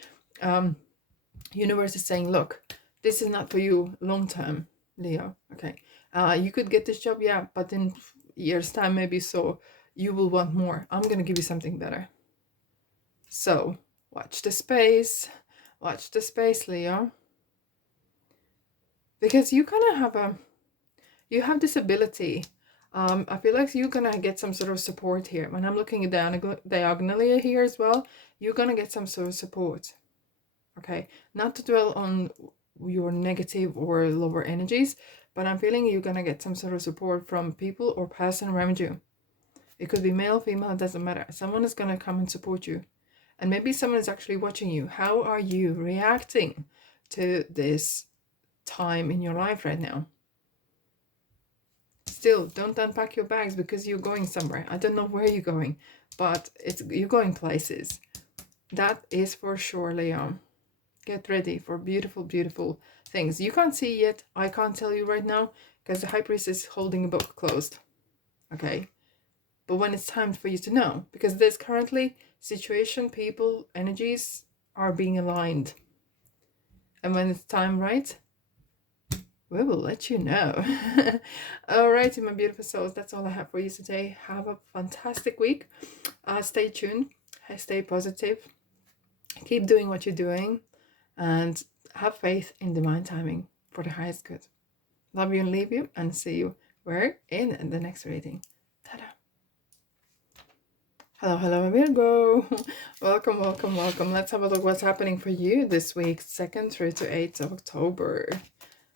universe is saying, look, this is not for you long term, Leo. Okay, you could get this job, yeah, but in years time, maybe, so you will want more. I'm gonna give you something better. So watch the space. Watch the space, Leo. Because you kind of have you have this ability. I feel like you're gonna get some sort of support here. When I'm looking diagonally here as well, you're gonna get some sort of support. Okay, not to dwell on your negative or lower energies, but I'm feeling you're gonna get some sort of support from people or person around you. It could be male, female, it doesn't matter. Someone is gonna come and support you. And maybe someone is actually watching you. How are you reacting to this time in your life right now? Still, don't unpack your bags, because you're going somewhere. I don't know where you're going, but you're going places. That is for sure, Leo. Get ready for beautiful, beautiful things. You can't see yet. I can't tell you right now, because the High Priest is holding a book closed. Okay? But when it's time for you to know, because there's currently situation, people, energies are being aligned. And when it's time right, we will let you know. Alrighty, my beautiful souls, that's all I have for you today. Have a fantastic week. Stay tuned. Stay positive. Keep doing what you're doing. And have faith in divine timing for the highest good. Love you and leave you. And see you in the next reading. Ta-da. Hello, hello, Virgo. Welcome, welcome, welcome. Let's have a look what's happening for you this week, 2nd through to 8th of October.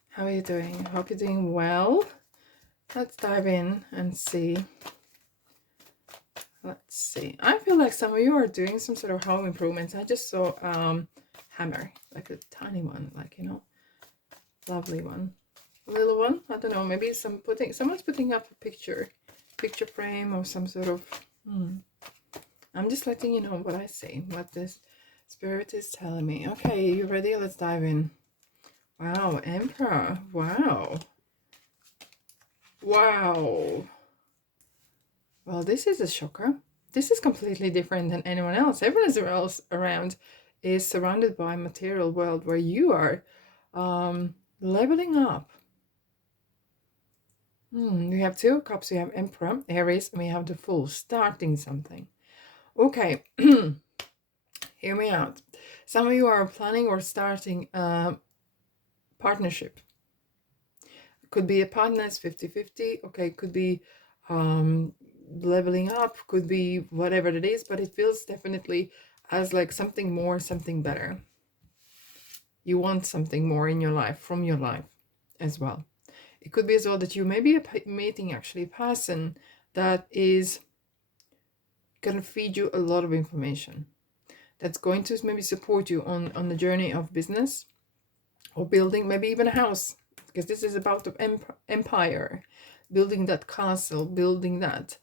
How are you doing? Hope you're doing well. Let's dive in and see. Let's see. I feel like some of you are doing some sort of home improvements. I just saw hammer, like a tiny one, like, you know, lovely one. A little one. I don't know, maybe someone's putting up a picture frame or some sort of I'm just letting you know what I see, what this spirit is telling me. Okay, you ready? Let's dive in. Wow, Emperor. Wow. Wow. Well, this is a shocker. This is completely different than anyone else. Everyone else around is surrounded by material world where you are leveling up. We have 2 cups, we have Emperor, Aries, and we have the Fool, starting something. Okay, hear me out. Some of you are planning or starting a partnership. Could be a partner's 50-50. Okay, could be leveling up, could be whatever it is, but it feels definitely as like something more, something better. You want something more in your life, from your life as well. It could be as well that you may be meeting actually a person that is going to feed you a lot of information, that's going to maybe support you on the journey of business or building maybe even a house, because this is about the empire, building that castle, building that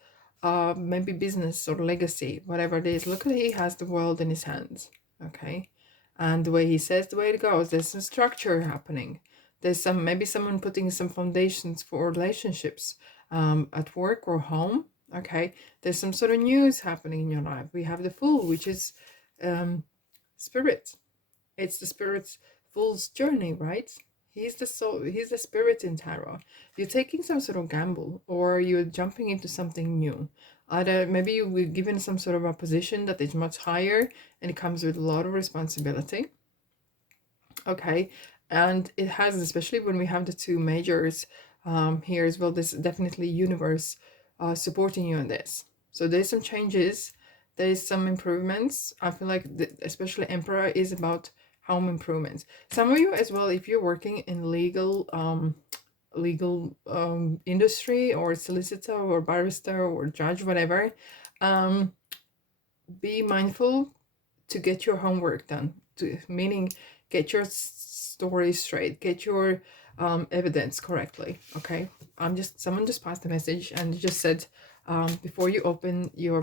maybe business or legacy, whatever it is. Look at, he has the world in his hands. Okay, and the way he says, the way it goes, there's some structure happening. There's some, maybe someone putting some foundations for relationships at work or home. Okay, there's some sort of news happening in your life. We have the Fool, which is spirit. It's the spirit's Fool's journey, right? He's the soul, he's the spirit in tarot. You're taking some sort of gamble, or you're jumping into something new. Either maybe you were given some sort of a position that is much higher and it comes with a lot of responsibility. Okay, and it has, especially when we have the 2 majors here as well, there's definitely universe supporting you in this. So there's some changes, there's some improvements. I feel like especially Emperor is about home improvements. Some of you as well, if you're working in legal industry, or solicitor or barrister or judge, whatever, be mindful to get your homework done, meaning get your story straight, get your evidence correctly. Okay, someone just passed a message and just said, before you open your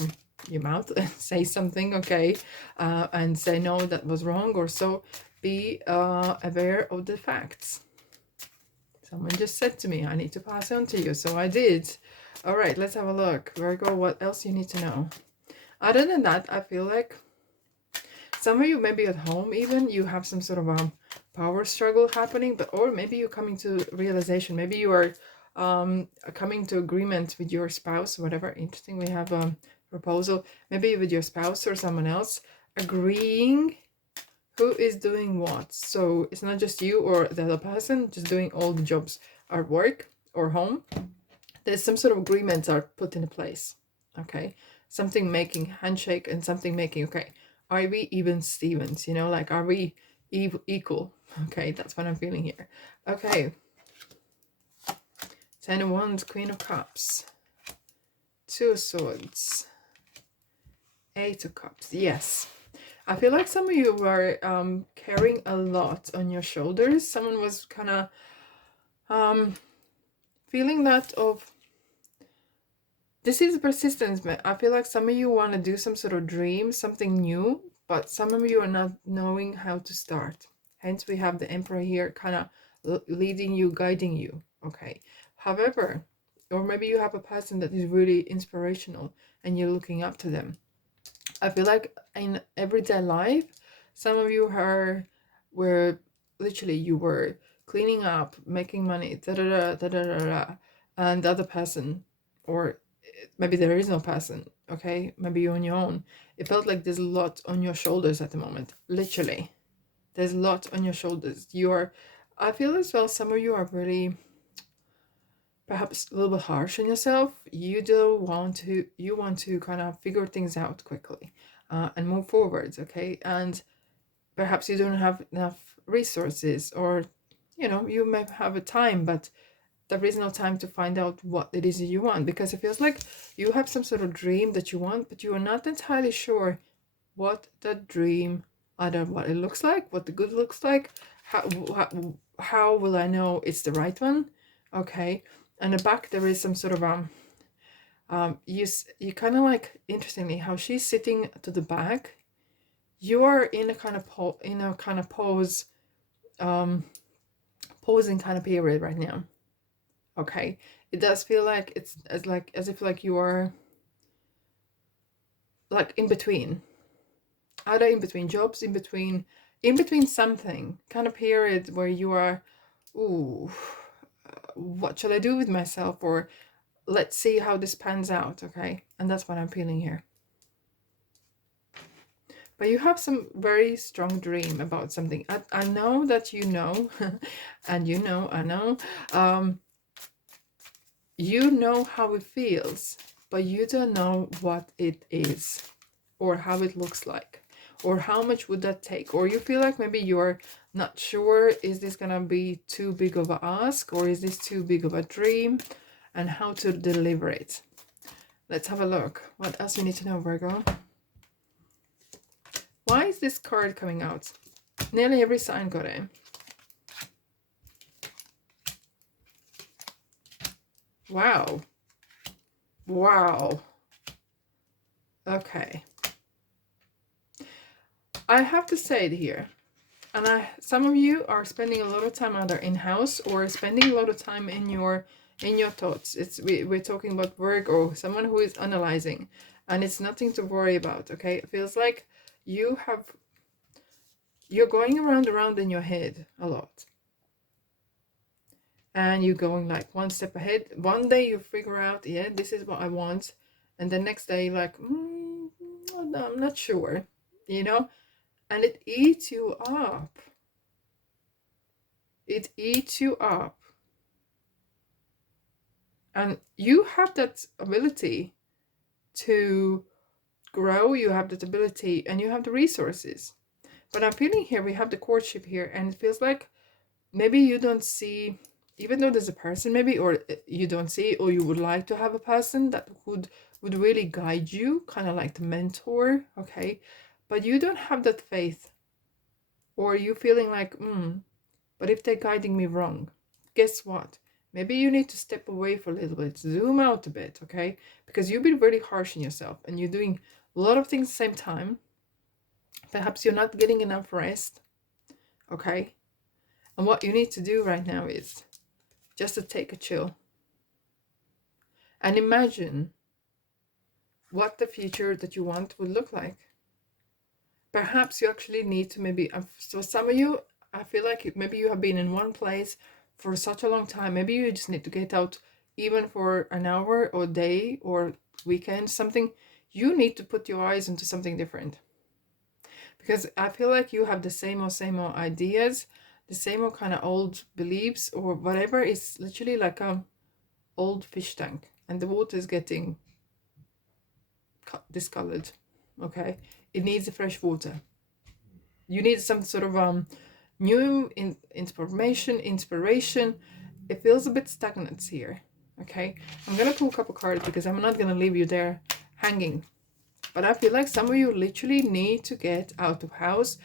mouth and say something, okay, and say no, that was wrong, or so, be aware of the facts. Someone just said to me, I need to pass on to you, so I did. All right, let's have a look. Virgo, what else you need to know? Other than that, I feel like some of you maybe at home, even you have some sort of power struggle happening, but or maybe you're coming to realization, maybe you are coming to agreement with your spouse, whatever. Interesting, we have a proposal, maybe with your spouse or someone else, agreeing who is doing what. So it's not just you or the other person just doing all the jobs at work or home. There's some sort of agreements are put into place. Okay, something making handshake and something making, okay, are we even Stevens, you know, like, are we equal? Okay, that's what I'm feeling here. Okay, 10 of Wands, Queen of Cups, 2 of Swords, 8 of Cups. Yes, I feel like some of you were carrying a lot on your shoulders. Someone was kind of feeling that of, this is persistence, but I feel like some of you want to do some sort of dream, something new, but some of you are not knowing how to start. Hence, we have the Emperor here kind of leading you, guiding you. Okay. However, or maybe you have a person that is really inspirational and you're looking up to them. I feel like in everyday life, some of you were literally, you were cleaning up, making money, and the other person, or maybe there is no person, okay, maybe you're on your own. It felt like there's a lot on your shoulders at the moment. Literally, there's a lot on your shoulders. I feel as well, some of you are very perhaps a little bit harsh on yourself. You want to kind of figure things out quickly and move forwards, okay? And perhaps you don't have enough resources, or you may have a time, but there is no time to find out what it is you want, because it feels like you have some sort of dream that you want, but you are not entirely sure what that dream, either what it looks like, what the good looks like, how will I know it's the right one, okay? And the back there is some sort of you kind of like, interestingly, how she's sitting to the back. You are in a kind of pose, posing kind of period right now. Okay, it does feel like it's as if like you are like in between, either in between jobs, in between something, kind of period where you are, ooh, what shall I do with myself, or let's see how this pans out, okay? And that's what I'm feeling here. But you have some very strong dream about something. I know that you know, and I know, you know how it feels, but you don't know what it is, or how it looks like, or how much would that take, or you feel like maybe you're not sure, is this gonna be too big of a ask, or is this too big of a dream, and how to deliver it. Let's have a look. What else you need to know, Virgo? Why is this card coming out? Nearly every sign got it. Wow. Wow. Okay. I have to say it here. And some of you are spending a lot of time either in-house or spending a lot of time in your thoughts. We're talking about Virgo, someone who is analyzing. And it's nothing to worry about, okay? It feels like you're going around in your head a lot. And you're going like one step ahead. One day you figure out, yeah, this is what I want. And the next day you're like, I'm not sure, and it eats you up. It eats you up. And you have that ability to grow. You have that ability, and you have the resources. But I'm feeling here, we have the courtship here, and it feels like maybe you don't see, even though there's a person maybe, or you don't see, or you would like to have a person that would really guide you, kind of like the mentor, okay? But you don't have that faith, or you feeling like, but if they're guiding me wrong, guess what? Maybe you need to step away for a little bit, zoom out a bit, okay? Because you've been really harsh on yourself, and you're doing a lot of things at the same time. Perhaps you're not getting enough rest, okay? And what you need to do right now is just to take a chill and imagine what the future that you want would look like. Perhaps you actually need to maybe, so some of you, I feel like maybe you have been in one place for such a long time. Maybe you just need to get out, even for an hour or day or weekend, something. You need to put your eyes into something different. Because I feel like you have the same old ideas, the same old kind of old beliefs or whatever. Is literally like a old fish tank, and the water is getting discolored, okay? It needs fresh water. You need some sort of new inspiration. It feels a bit stagnant here, okay? I'm gonna pull a couple cards because I'm not gonna leave you there hanging. But I feel like some of you literally need to get out of house,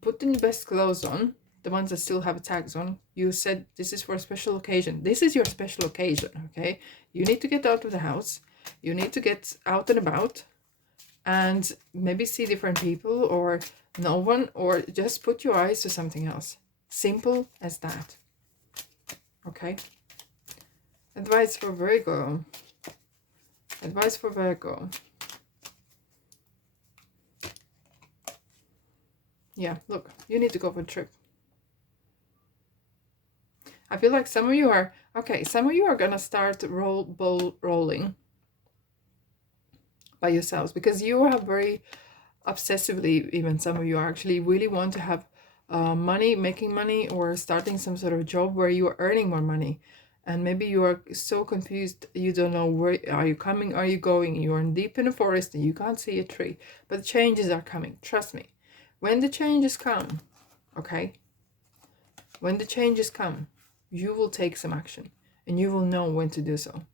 put the best clothes on, the ones that still have tags on. You said this is for a special occasion. This is your special occasion, okay? You need to get out of the house. You need to get out and about and maybe see different people or no one, or just put your eyes to something else. Simple as that, okay? Advice for Virgo. Advice for Virgo. Yeah, look, you need to go for a trip. I feel like some of you are, okay, some of you are gonna start ball rolling by yourselves, because you are very obsessively, even some of you are actually really want to have money, making money, or starting some sort of job where you are earning more money. And maybe you are so confused, you don't know where are you coming, are you going, you're deep in a forest and you can't see a tree, but the changes are coming. Trust me, when the changes come, okay, when the changes come, you will take some action and you will know when to do so.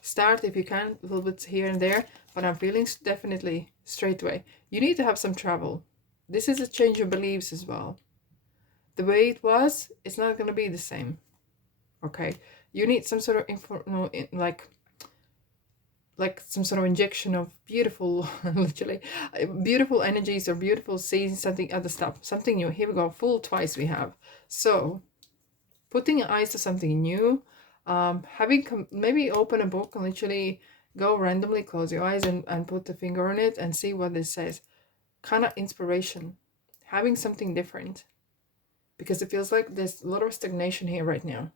Start if you can, a little bit here and there, but I'm feeling definitely straight away. You need to have some travel. This is a change of beliefs as well. The way it was, it's not going to be the same. Okay, you need some sort of like some sort of injection of beautiful, literally beautiful energies or beautiful seeds, something other stuff, something new. Here we go, full twice we have. So putting your eyes to something new, maybe open a book and literally go randomly, close your eyes and put the finger on it and see what this says. Kind of inspiration, having something different, because it feels like there's a lot of stagnation here right now.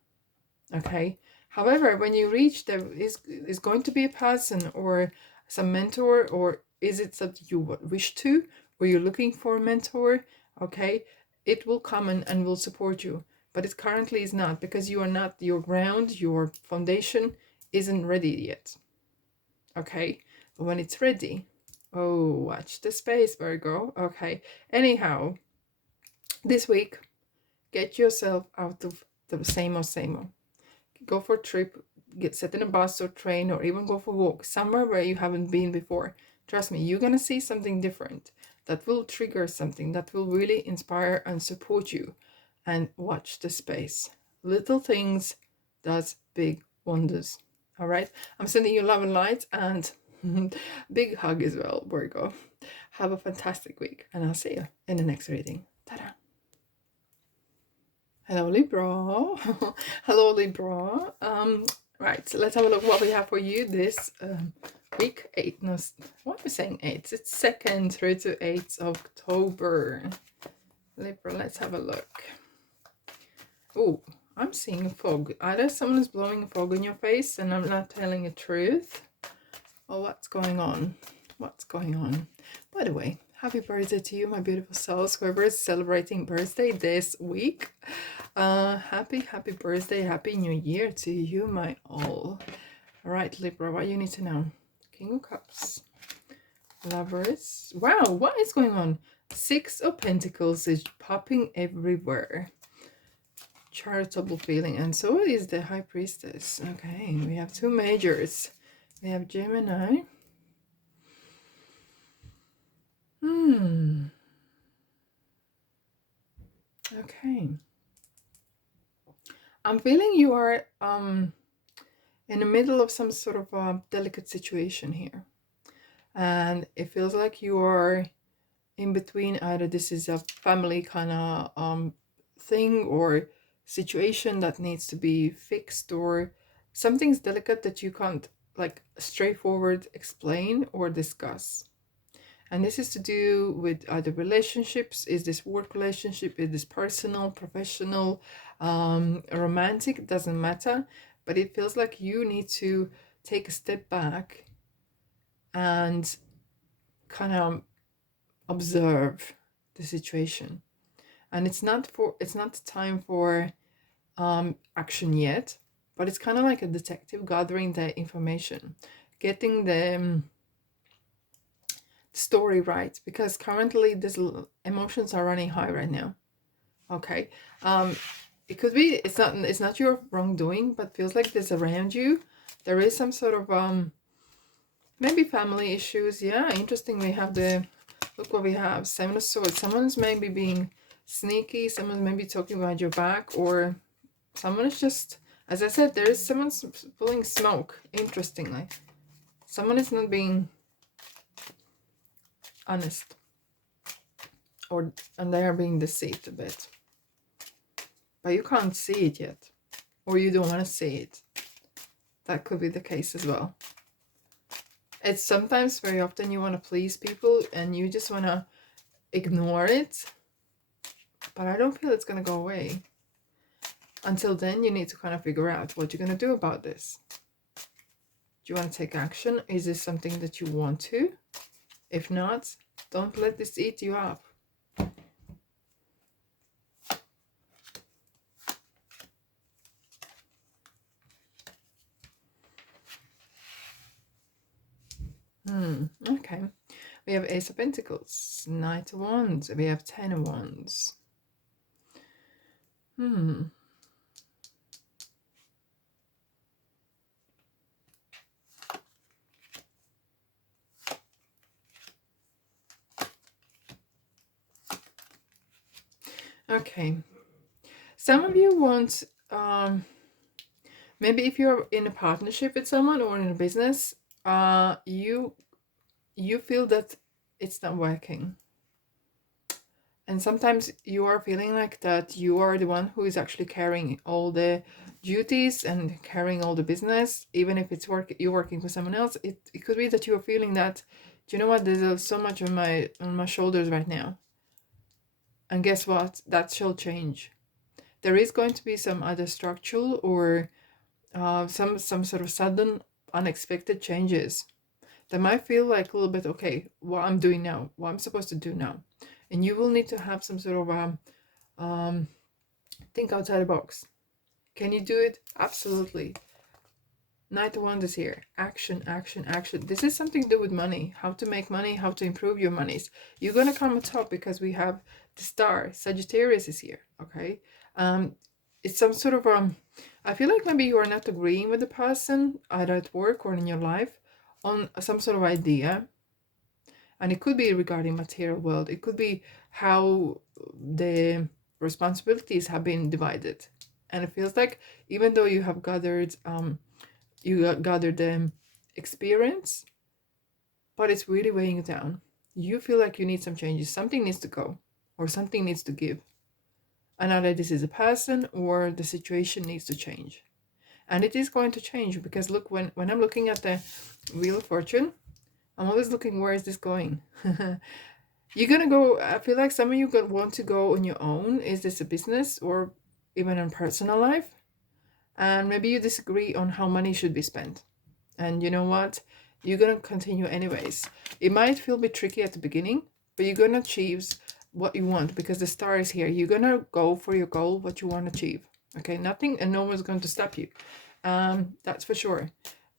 Okay, however, when you reach, there is going to be a person or some mentor, or is it something you wish to, or you're looking for a mentor? Okay, it will come and will support you, but it currently is not, because you are not, your ground, your foundation isn't ready yet. Okay, but when it's ready, oh, watch the space, Virgo. Okay, anyhow, this week, get yourself out of the same old. Go for a trip, get set in a bus or train, or even go for a walk somewhere where you haven't been before. Trust me, you're gonna see something different that will trigger something that will really inspire and support you. And watch the space. Little things does big wonders. All right, I'm sending you love and light and big hug as well, Virgo. Have a fantastic week, and I'll see you in the next reading. Ta-da! Hello, Libra. Hello, Libra. Right, so let's have a look what we have for you this week. What am I saying 8? It's 2nd through to 8th of October. Libra, let's have a look. Oh, I'm seeing a fog. Either someone is blowing a fog in your face and I'm not telling the truth. Oh, what's going on? What's going on? By the way, happy birthday to you, my beautiful souls, whoever is celebrating birthday this week. Happy birthday, happy new year to you, my all. All right, Libra, what you need to know? King of Cups, Lovers. Wow, what is going on? 6 of Pentacles is popping everywhere. Charitable feeling, and so is the High Priestess. Okay, we have 2 majors. We have Gemini. Okay. I'm feeling you are in the middle of some sort of a delicate situation here. And it feels like you are in between, either this is a family kind of thing or situation that needs to be fixed, or something's delicate that you can't like straightforward explain or discuss. And this is to do with either relationships. Is this work relationship? Is this personal, professional, romantic? It doesn't matter. But it feels like you need to take a step back and kind of observe the situation. And it's not time for action yet, but it's kind of like a detective gathering the information, getting the story right, because currently these emotions are running high right now. Okay, it could be it's not your wrongdoing, but feels like there's around you there is some sort of maybe family issues. Yeah, interesting. We have look what we have, 7 of Swords. Someone's maybe being sneaky, someone's maybe talking behind your back, or someone is just, as I said, there is someone's pulling smoke. Interestingly, someone is not being honest, and they are being deceived a bit, but you can't see it yet, or you don't want to see it. That could be the case as well. It's sometimes, very often, you want to please people and you just want to ignore it, but I don't feel it's going to go away. Until then, you need to kind of figure out what you're going to do about this. Do you want to take action? Is this something that you want to? If not, don't let this eat you up. We have Ace of Pentacles, Knight of Wands, we have Ten of Wands. Okay. Some of you want, maybe if you're in a partnership with someone or in a business, you feel that it's not working. And sometimes you are feeling like that you are the one who is actually carrying all the duties and carrying all the business, even if it's you're working for someone else. It could be that you're feeling that, do you know what, there's so much on my shoulders right now. And guess what? That shall change. There is going to be some other structural or some sort of sudden unexpected changes that might feel like a little bit, okay, what I'm doing now, what I'm supposed to do now. And you will need to have some sort of think outside the box. Can you do it? Absolutely. Knight of Wands is here. Action, action, action. This is something to do with money. How to make money, how to improve your monies. You're going to come on top because we have the star. Sagittarius is here, okay? It's some sort of, I feel like maybe you are not agreeing with the person, either at work or in your life, on some sort of idea. And it could be regarding material world. It could be how the responsibilities have been divided. And it feels like even though you have gathered experience, but it's really weighing you down. You feel like you need some changes. Something needs to go or something needs to give. And either this is a person or the situation needs to change. And it is going to change because look, when I'm looking at the Wheel of Fortune, I'm always looking, where is this going? You're going to go, I feel like some of you want to go on your own. Is this a business or even in personal life? And maybe you disagree on how money should be spent. And you know what? You're going to continue anyways. It might feel a bit tricky at the beginning, but you're going to achieve what you want because the star is here. You're going to go for your goal, what you want to achieve. Okay, nothing and no one's going to stop you. That's for sure.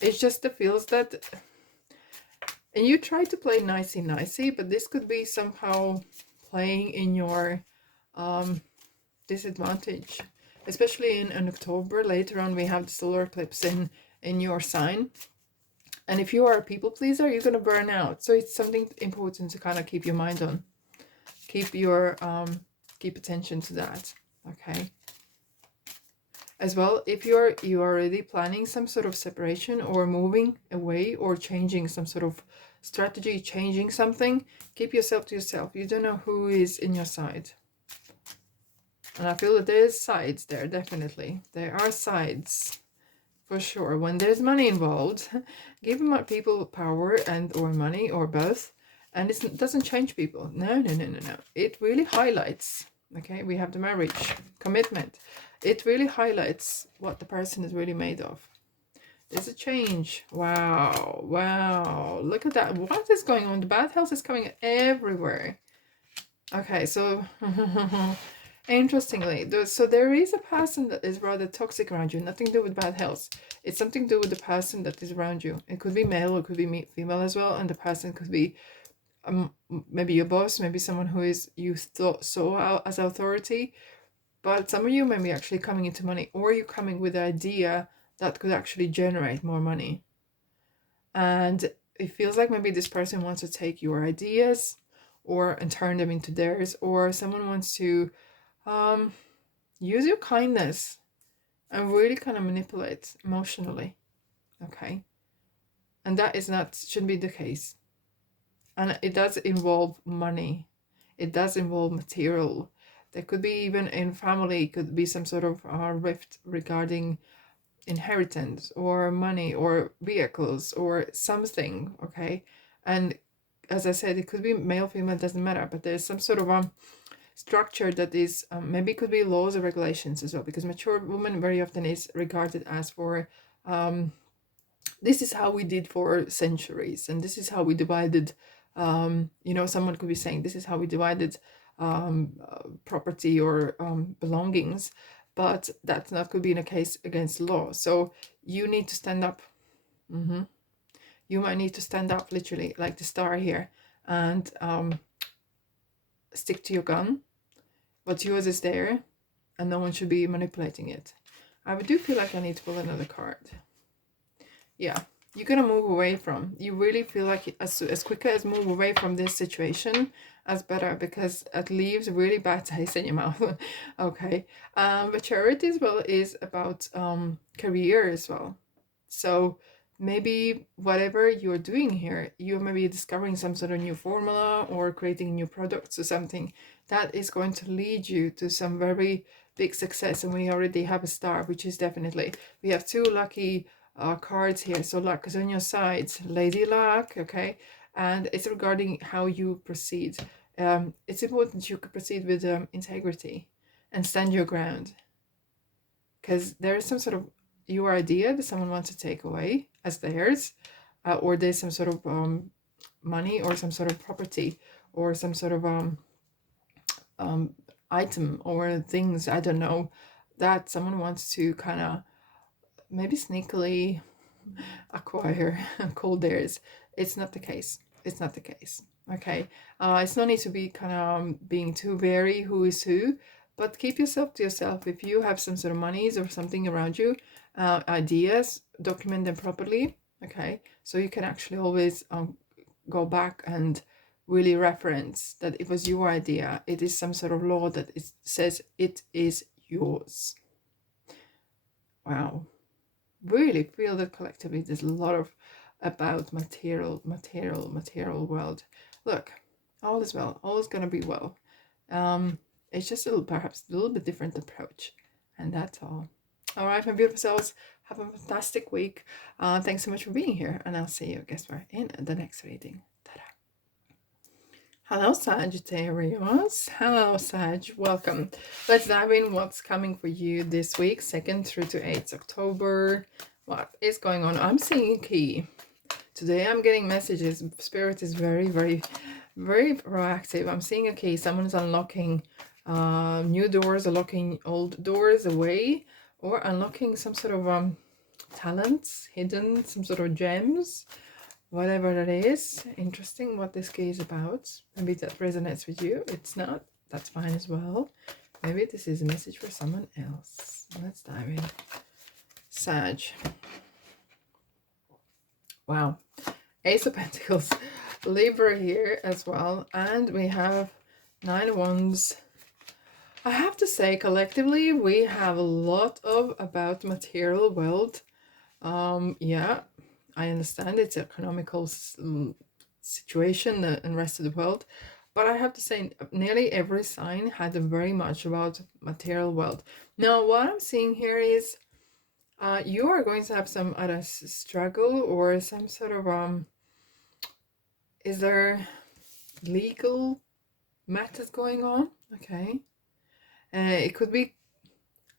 It's just the feels that, and you try to play nicey, but this could be somehow playing in your disadvantage. Especially in October, later on we have the solar eclipse in your sign. And if you are a people pleaser, you're going to burn out. So it's something important to kind of keep your mind on. Keep your keep attention to that. Okay. As well, if you're already planning some sort of separation or moving away or changing some sort of strategy, changing something, keep yourself to yourself. You don't know who is in your side. And I feel that there's sides there, definitely. There are sides, for sure. When there's money involved, give people power and or money or both. And it doesn't change people. No. It really highlights, okay? We have the marriage, commitment. It really highlights what the person is really made of. There's a change. Wow. Look at that. What is going on? The bad health is coming everywhere. Okay, so... Interestingly, so there is a person that is rather toxic around you, nothing to do with bad health. It's something to do with the person that is around you. It could be male or it could be female as well, and the person could be maybe your boss, maybe someone who is you saw as authority, but some of you may be actually coming into money, or you're coming with the idea that could actually generate more money. And it feels like maybe this person wants to take your ideas and turn them into theirs, or someone wants to use your kindness and really kind of manipulate emotionally. Okay. And that shouldn't be the case. And it does involve money. It does involve material. There could be even in family, could be some sort of rift regarding inheritance or money or vehicles or something. Okay. And as I said, it could be male, female, doesn't matter, but there's some sort of structure that is maybe it could be laws or regulations as well, because mature woman very often is regarded as for this is how we did for centuries and this is how we divided someone could be saying this is how we divided property or belongings, but that's not could be in a case against law. So you need to stand up. You might need to stand up, literally, like the star here. and stick to your gun. What's yours is there, and no one should be manipulating it. I do feel like I need to pull another card. Yeah, you're gonna move away from. You really feel like as quicker as move away from this situation, as better, because it leaves a really bad taste in your mouth. Okay, but charity as well is about career as well. So maybe whatever you're doing here, you may be discovering some sort of new formula or creating new products or something that is going to lead you to some very big success. And we already have a star, which is definitely, we have two lucky cards here. So luck is on your side, Lady Luck, okay? And it's regarding how you proceed. It's important you could proceed with integrity and stand your ground, because there is some sort of your idea that someone wants to take away as theirs, or there's some sort of money or some sort of property or some sort of item or things, I don't know, that someone wants to kind of maybe sneakily acquire call theirs. It's not the case. It's not the case. Okay. It's no need to be kind of being too wary who is who, but keep yourself to yourself. If you have some sort of monies or something around you, ideas, document them properly. Okay. So you can actually always go back and really reference that it was your idea. It is some sort of law that it says it is yours. Wow. Really feel that collectively there's a lot of about material world. Look, all is well, all is gonna be well. It's just a little, perhaps a little bit different approach, and that's all. All right, my beautiful souls, have a fantastic week. Thanks so much for being here, and I'll see you, guess where, in the next reading. Ta-da. Hello, Sagittarius. Hello, Sag. Welcome. Let's dive in what's coming for you this week, 2nd through to 8th October. What is going on? I'm seeing a key. Today I'm getting messages. Spirit is very, very, very proactive. I'm seeing a key. Someone's unlocking new doors, unlocking old doors away, or unlocking some sort of talents, hidden, some sort of gems. Whatever that is. Interesting what this key is about. Maybe that resonates with you. It's not. That's fine as well. Maybe this is a message for someone else. Let's dive in. Sag. Wow. Ace of Pentacles. Libra here as well. And we have 9 of Wands. I have to say, collectively, we have a lot of about material wealth. Yeah. I understand it's an economical situation in the rest of the world, but I have to say nearly every sign had very much about material wealth. Now, what I'm seeing here is you are going to have some other struggle or some sort of, is there legal matters going on? Okay. It could be,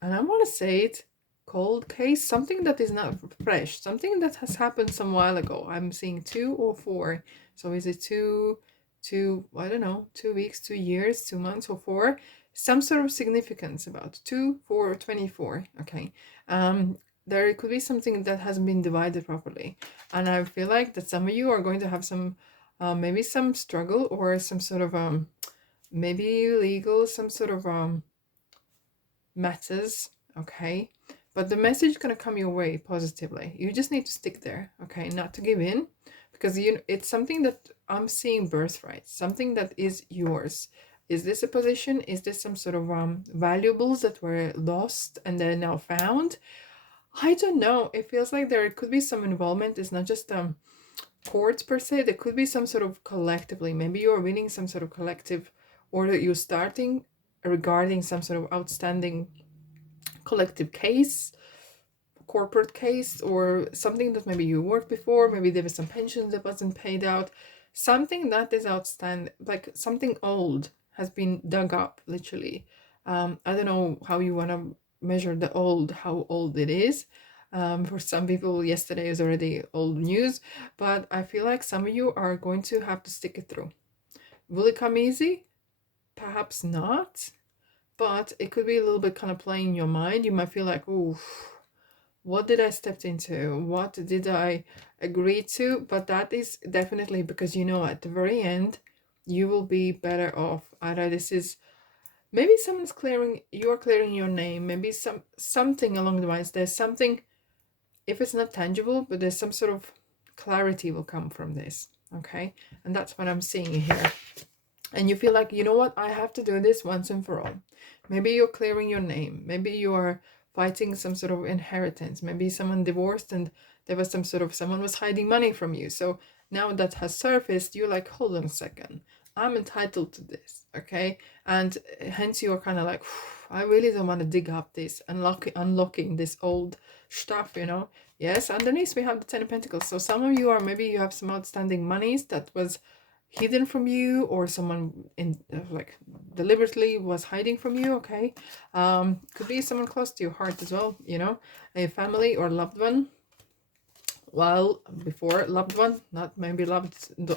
and I want to say it, cold case, something that is not fresh, something that has happened some while ago. I'm seeing 2 or 4. So is it two, I don't know, 2 weeks, 2 years, 2 months, or 4? Some sort of significance about 2, 4, 24. Okay. There could be something that hasn't been divided properly. And I feel like that some of you are going to have some, maybe some struggle or some sort of, maybe legal, some sort of, matters. Okay. But the message is going to come your way positively. You just need to stick there, okay? Not to give in, because it's something that I'm seeing birthright, something that is yours. Is this a position? Is this some sort of valuables that were lost and they're now found? I don't know. It feels like there could be some involvement. It's not just courts per se. There could be some sort of collectively. Maybe you're winning some sort of collective, or that you're starting regarding some sort of outstanding collective case, corporate case, or something that maybe you worked before. Maybe there was some pensions that wasn't paid out, something that is outstanding, like something old has been dug up, literally. I don't know how you want to measure the old, how old it is. For some people, yesterday is already old news, but I feel like some of you are going to have to stick it through. Will it come easy? Perhaps not. But it could be a little bit kind of playing in your mind. You might feel like, oh, What did I step into? What did I agree to? But that is definitely because, you know, at the very end, you will be better off. Either this is, maybe someone's clearing, you're clearing your name, maybe something along the lines. There's something, if it's not tangible, but there's some sort of clarity will come from this. Okay. And that's what I'm seeing here. And you feel like, you know what, I have to do this once and for all. Maybe you're clearing your name. Maybe you are fighting some sort of inheritance. Maybe someone divorced and there was some sort of, someone was hiding money from you. So now that has surfaced, you're like, hold on a second, I'm entitled to this. Okay. And hence you're kind of like, I really don't want to dig up this, unlocking this old stuff, you know. Yes, underneath we have the 10 of Pentacles. So some of you are, maybe you have some outstanding monies that was hidden from you, or someone in like deliberately was hiding from you. Okay. Could be someone close to your heart as well, you know, a family or loved one. Well, before loved one, not maybe loved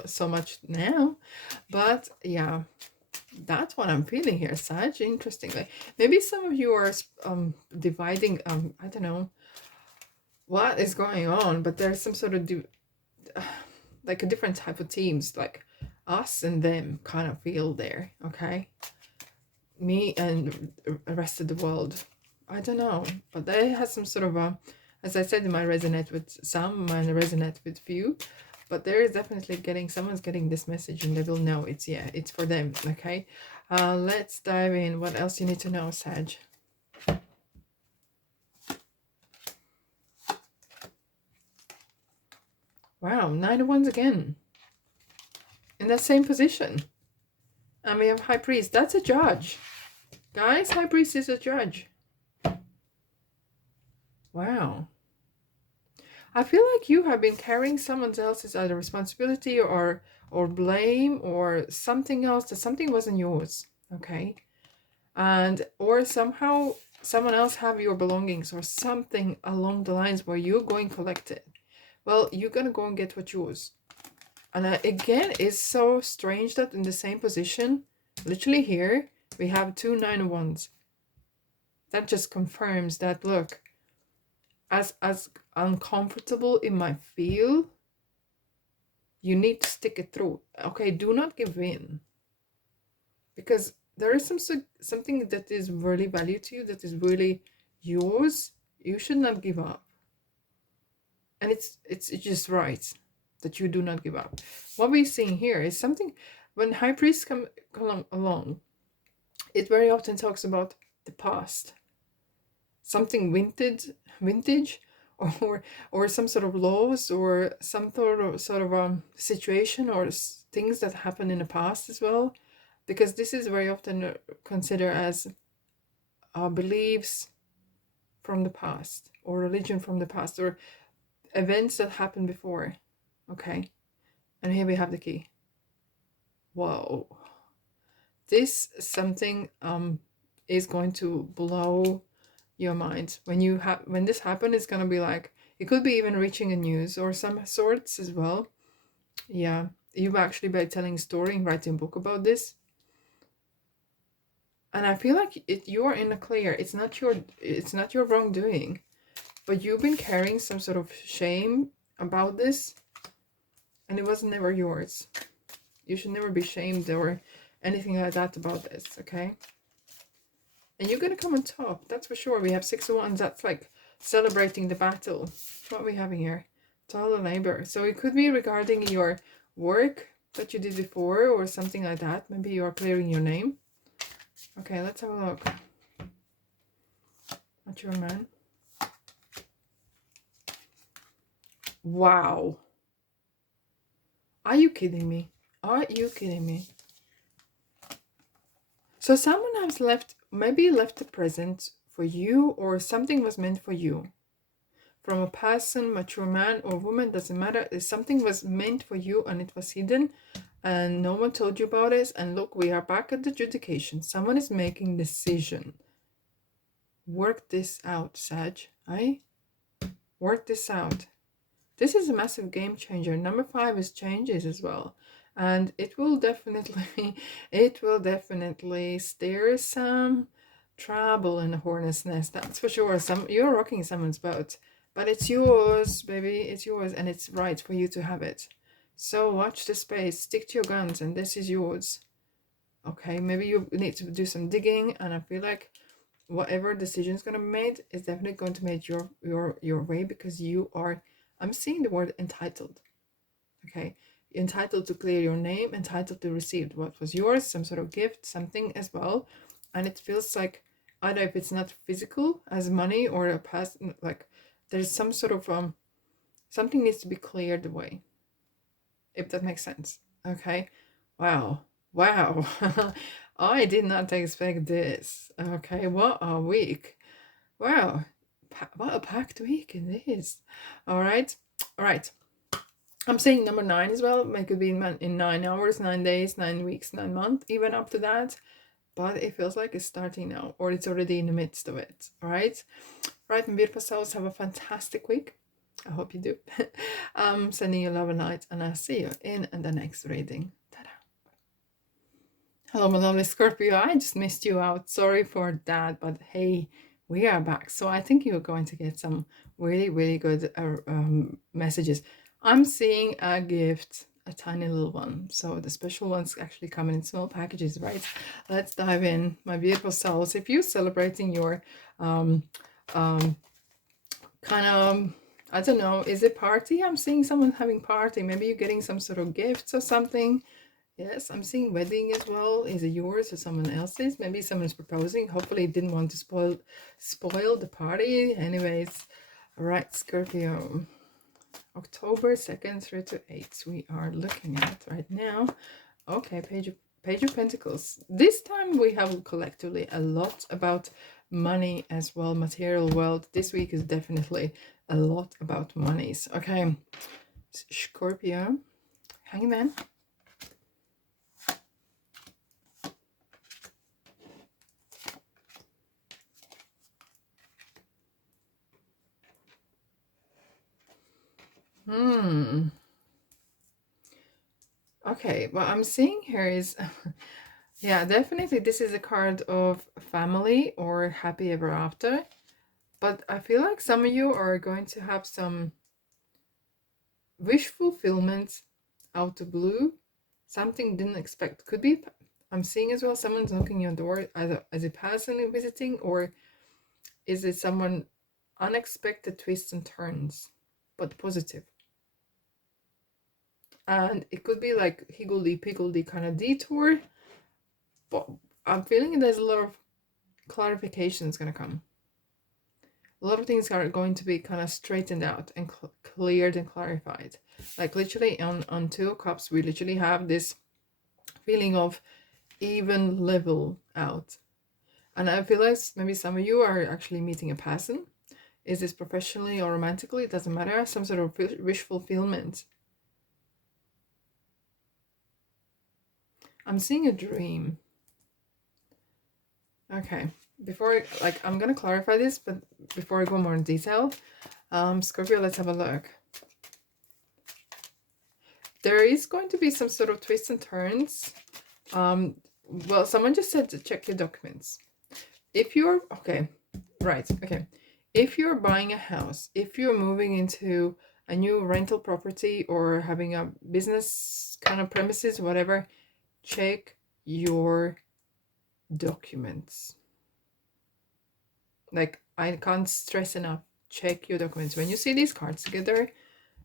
so much now, but yeah, that's what I'm feeling here, Sag. Interestingly, maybe some of you are dividing, I don't know what is going on, but there's some sort of like a different type of teams, like us and them kind of feel there. Okay, me and the rest of the world, I don't know, but they have some sort of a, as I said, it might resonate with some, might resonate with few, but there is definitely someone's getting this message and they will know it's, yeah, it's for them. Okay, let's dive in. What else you need to know, Sag? Wow, 9 of Wands again in that same position. And we have High Priest. That's a judge, guys. High Priest is a judge. Wow. I feel like you have been carrying someone else's either responsibility or blame or something else, that something wasn't yours. Okay. And or somehow someone else have your belongings or something along the lines where you're going collected. Well, you're gonna go and get what's yours. And again, it's so strange that in the same position, literally here, we have 2 9 of Wands. That just confirms that, look, as uncomfortable it might feel, you need to stick it through. Okay, do not give in. Because there is something that is really valued to you, that is really yours. You should not give up. And it's just right that you do not give up. What we're seeing here is something, when High Priest come along, it very often talks about the past. Something vintage, or some sort of laws, or some sort of situation, or things that happened in the past as well, because this is very often considered as beliefs from the past, or religion from the past, or events that happened before. Okay, and here we have the key. Whoa, this something is going to blow your mind. When this happened, it's gonna be like, it could be even reaching a news or some sorts as well. Yeah, you actually, by telling a story and writing a book about this. And I feel like you're in a clear. It's not your wrongdoing, but you've been carrying some sort of shame about this, and it was never yours. You should never be shamed or anything like that about this. Okay. And you're going to come on top, that's for sure. We have 6 of Wands. That's like celebrating the battle. What are we having here? Total labor. So it could be regarding your work that you did before or something like that. Maybe you are clearing your name. Okay, let's have a look. Mature man. Wow. Are you kidding me? Are you kidding me? So someone has maybe left the present for you, or something was meant for you. From a person, mature man or woman, doesn't matter. If something was meant for you and it was hidden and no one told you about it. And look, we are back at the adjudication. Someone is making decision. Work this out, Sag. Work this out. This is a massive game changer. Number 5 is changes as well. And it will definitely stir some trouble in the hornet's nest. That's for sure. You're rocking someone's boat. But it's yours, baby. It's yours, and it's right for you to have it. So watch the space, stick to your guns, and this is yours. Okay, maybe you need to do some digging, and I feel like whatever decision is going to be made is definitely going to make your way, because you are, I'm seeing the word entitled. Okay, entitled to clear your name, entitled to receive what was yours, some sort of gift, something as well. And it feels like either if it's not physical as money or a past, like there's some sort of something needs to be cleared away, if that makes sense. Okay, wow, wow. I did not expect this. Okay, what a week. Wow, what a packed week it is. All right, all right. I'm saying number 9 as well. It could be in 9 hours, 9 days, 9 weeks, 9 months, even up to that. But it feels like it's starting now, or it's already in the midst of it. All right, right, my beautiful souls, have a fantastic week. I hope you do. I'm sending you love and light, and I'll see you in the next reading. Ta-da. Hello, my lovely Scorpio. I just missed you out. Sorry for that, but hey, we are back. So I think you're going to get some really, really good messages. I'm seeing a gift, a tiny little one. So the special ones actually come in small packages, right? Let's dive in, my beautiful souls. If you're celebrating your kind of, I don't know, is it party? I'm seeing someone having party. Maybe you're getting some sort of gifts or something. Yes, I'm seeing wedding as well. Is it yours or someone else's? Maybe someone's proposing. Hopefully didn't want to spoil the party. Anyways, all right, Scorpio. October 2nd through to 8th we are looking at right now. Okay, Page of Pentacles. This time we have collectively a lot about money as well, material wealth. This week is definitely a lot about monies. Okay, Scorpio, Hangman. Okay, what I'm seeing here is, yeah, definitely this is a card of family or happy ever after. But I feel like some of you are going to have some wish fulfillment out of blue. Something didn't expect. Could be, I'm seeing as well, someone's knocking your door, either as a person visiting, or is it someone unexpected twists and turns, but positive. And it could be like higgledy-piggledy kind of detour, but I'm feeling there's a lot of clarifications going to come. A lot of things are going to be kind of straightened out and cleared and clarified. Like literally on 2 of Cups, we literally have this feeling of even level out. And I feel like maybe some of you are actually meeting a person. Is this professionally or romantically? It doesn't matter. Some sort of wish fulfillment. I'm seeing a dream. Okay, before I'm gonna clarify this, but before I go more in detail, Scorpio, let's have a look. There is going to be some sort of twists and turns. Well, someone just said to check your documents. If you're okay, right, okay, if you're buying a house, if you're moving into a new rental property or having a business kind of premises, whatever, check your documents. Like, I can't stress enough, check your documents. When you see these cards together,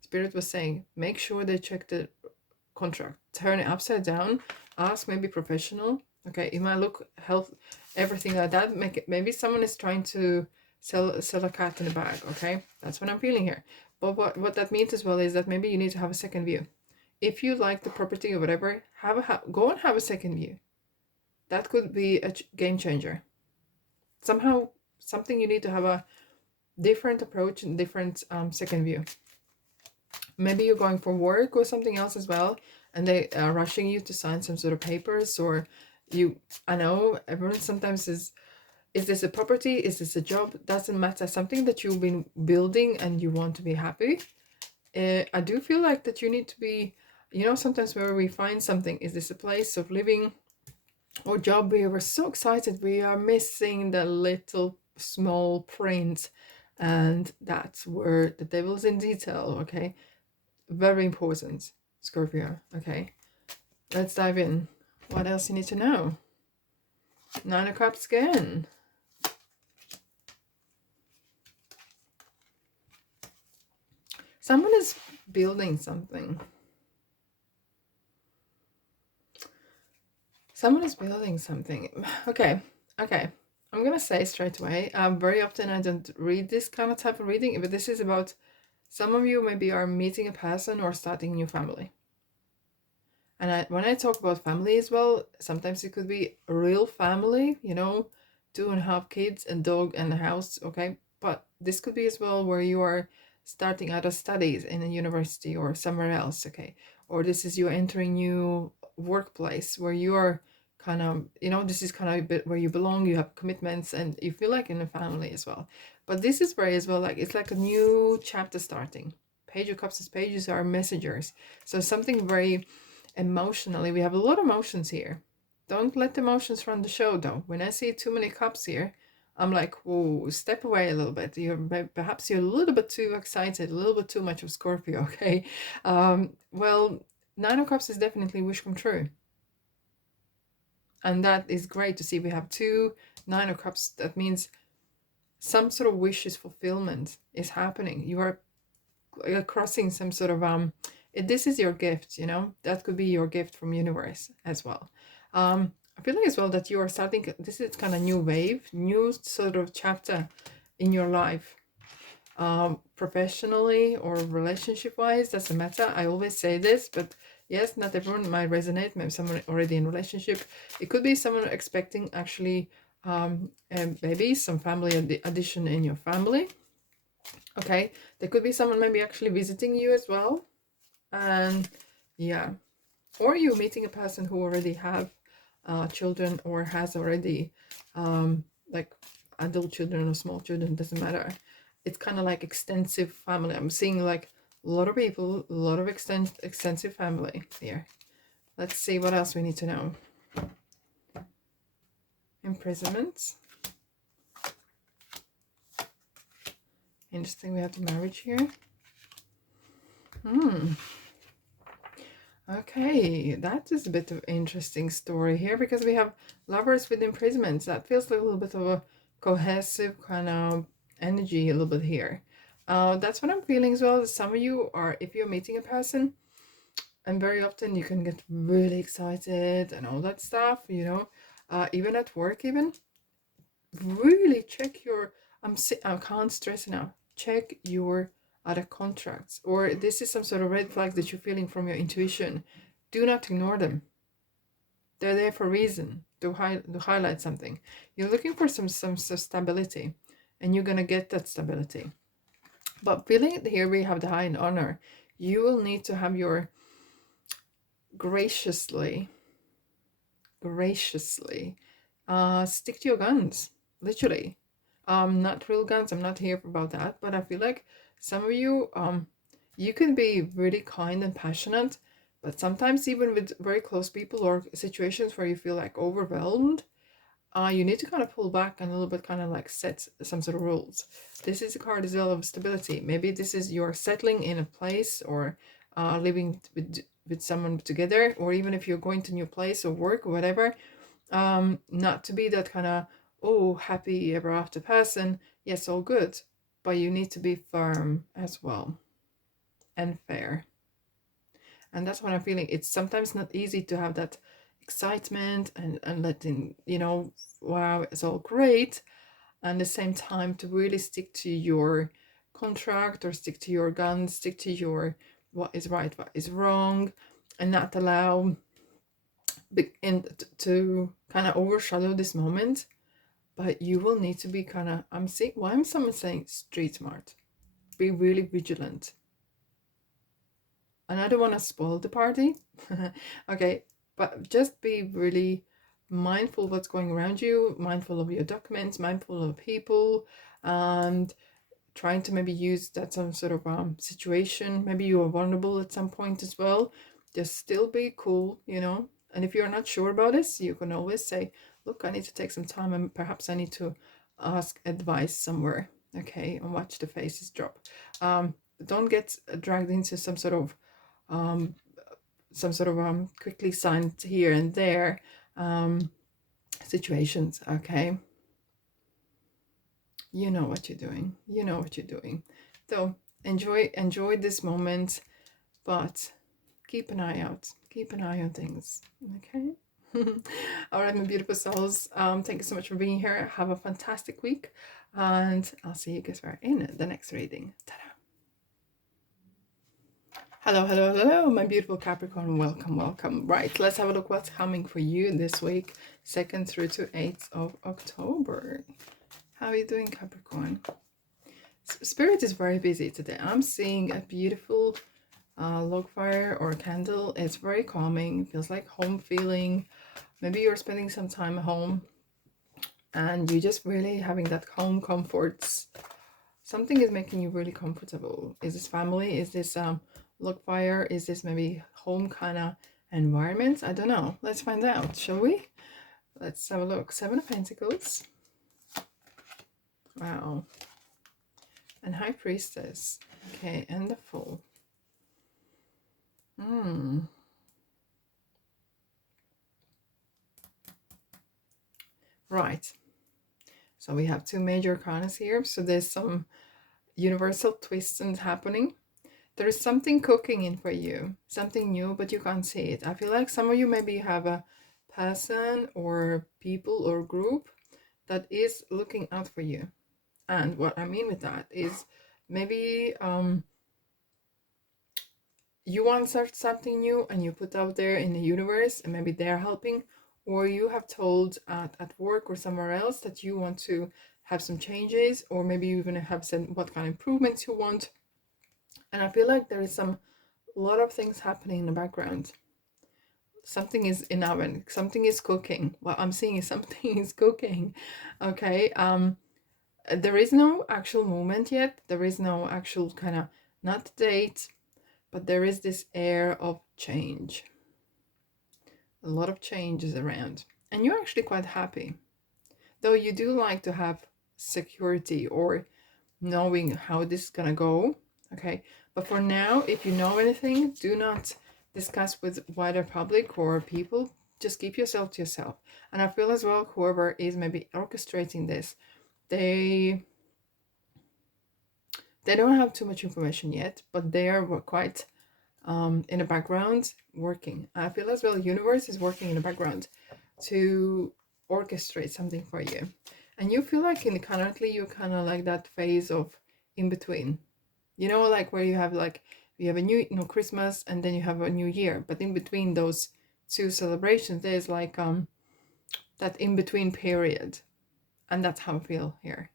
Spirit was saying, make sure they check the contract, turn it upside down, ask maybe professional. Okay, it might look health, everything like that. Maybe someone is trying to sell a cat in a bag. Okay, that's what I'm feeling here. But what that means as well is that maybe you need to have a second view. If you like the property or whatever, go and have a second view. That could be a game changer. Somehow, something you need to have a different approach and different second view. Maybe you're going for work or something else as well, and they are rushing you to sign some sort of papers, or I know everyone sometimes is this a property? Is this a job? Doesn't matter. Something that you've been building and you want to be happy. I do feel like that you need to be, sometimes where we find something, is this a place of living or job? We were so excited. We are missing the little small print. And that's where the devil's in detail, okay? Very important, Scorpio, okay? Let's dive in. What else you need to know? Nine of Cups again. Someone is building something. Someone is building something. Okay. I'm going to say straight away, very often I don't read this kind of type of reading, but this is about some of you maybe are meeting a person or starting a new family. And when I talk about family as well, sometimes it could be a real family, 2.5 kids, a dog, and a house, okay? But this could be as well where you are starting out of studies in a university or somewhere else, okay? Or this is you entering new workplace where you are kind of, this is kind of a bit where you belong, you have commitments, and you feel like in a family as well. But this is where as well, like it's like a new chapter starting. Page of Cups, pages are messengers. So something very emotionally, we have a lot of emotions here. Don't let the emotions run the show though. When I see too many cups here, I'm like, whoa, step away a little bit. Perhaps you're a little bit too excited, a little bit too much of Scorpio, okay? Well, Nine of Cups is definitely wish come true. And that is great to see. We have two Nine of Cups. That means some sort of wishes fulfillment is happening. You are crossing some sort of this is your gift, that could be your gift from universe as well. I feel like as well that you are starting, this is kind of new wave, new sort of chapter in your life, professionally or relationship wise, doesn't matter. I always say this, but yes, not everyone might resonate. Maybe someone already in relationship, it could be someone expecting actually and maybe some family addition in your family. Okay, there could be someone maybe actually visiting you as well. And yeah, or you meeting a person who already have children or has already like adult children or small children, doesn't matter. It's kind of like extensive family. I'm seeing like a lot of people, a lot of extensive family here. Let's see what else we need to know. Imprisonment. Interesting, we have the marriage here. Okay, that is a bit of interesting story here, because we have lovers with imprisonments. That feels like a little bit of a cohesive kind of energy a little bit here. That's what I'm feeling as well. Some of you are, if you're meeting a person, and very often you can get really excited and all that stuff, even at work, even really check your, I can't stress enough, check your other contracts, or this is some sort of red flag that you're feeling from your intuition. Do not ignore them. They're there for a reason, to highlight something. You're looking for some stability, and you're gonna get that stability. But feeling here we have the High in honor. You will need to have your graciously stick to your guns, literally. Not real guns, I'm not here about that, but I feel like some of you, you can be really kind and passionate, but sometimes even with very close people or situations where you feel like overwhelmed, you need to kind of pull back and a little bit kind of like set some sort of rules. This is a card as well of stability. Maybe this is you're settling in a place, or living with someone together, or even if you're going to a new place or work or whatever, not to be that kind of, oh, happy ever after person. Yes, all good, but you need to be firm as well and fair. And that's what I'm feeling. It's sometimes not easy to have that excitement and letting, wow, it's all great. And at the same time to really stick to your contract, or stick to your guns, stick to your what is right, what is wrong, and not allow to kind of overshadow this moment. But you will need to be kind of, I'm seeing, why am someone saying street smart? Be really vigilant. And I don't want to spoil the party. Okay, but just be really mindful of what's going around you, mindful of your documents, mindful of people, and trying to maybe use that some sort of situation. Maybe you are vulnerable at some point as well. Just still be cool, And if you're not sure about this, you can always say, look, I need to take some time, and perhaps I need to ask advice somewhere. okay, and watch the faces drop. Don't get dragged into some sort of quickly signed here and there situations, okay? You know what you're doing. You know what you're doing. So enjoy this moment, but keep an eye out. Keep an eye on things, okay? All right, my beautiful souls. Thank you so much for being here. Have a fantastic week, and I'll see you guys in the next reading. Ta-da. Hello, hello, hello, my beautiful Capricorn. Welcome, welcome. Right, let's have a look what's coming for you this week, 2nd through to 8th of October. How are you doing, Capricorn? Spirit is very busy today. I'm seeing a beautiful log fire or candle. It's very calming. Feels like home feeling. Maybe you're spending some time at home and you're just really having that home comforts. Something is making you really comfortable. Is this family? Is this log fire? Is this maybe home kind of environment? I don't know. Let's find out, shall we? Let's have a look. 7 of Pentacles. Wow. And High Priestess. Okay, and the Fool. Right. So we have 2 major arcanas here. So there's some universal twists happening. There is something cooking in for you. Something new, but you can't see it. I feel like some of you maybe have a person or people or group that is looking out for you. And what I mean with that is maybe you want to start something new and you put out there in the universe and maybe they're helping, or you have told at work or somewhere else that you want to have some changes, or maybe you even have said what kind of improvements you want. And I feel like there is a lot of things happening in the background. Something is in oven, something is cooking. What I'm seeing is something is cooking, okay? There is no actual moment yet. There is no actual kind of, not date, but there is this air of change. A lot of changes around. And you're actually quite happy. Though you do like to have security or knowing how this is going to go. Okay. But for now, if you know anything, do not discuss with wider public or people. Just keep yourself to yourself. And I feel as well, whoever is maybe orchestrating this, they don't have too much information yet, but they are quite in the background working. I feel as well universe is working in the background to orchestrate something for you. And you feel like currently you're kind of like that phase of in between. You know, like where you have like, you have a new, Christmas and then you have a new year. But in between those 2 celebrations, there's like that in between period. And that's how I feel here.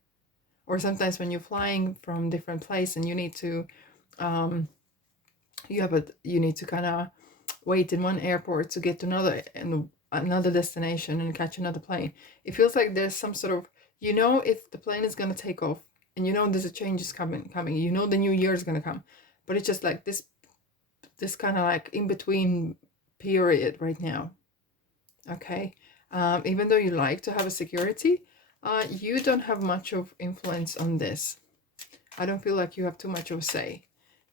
Or sometimes when you're flying from different place and you need to you need to kind of wait in one airport to get to another destination and catch another plane. It feels like there's some sort of, if the plane is going to take off and there's a change is coming, the new year is going to come, but it's just like this kind of like in between period right now. Okay. Even though you like to have a security, you don't have much of influence on this. I don't feel like you have too much of a say.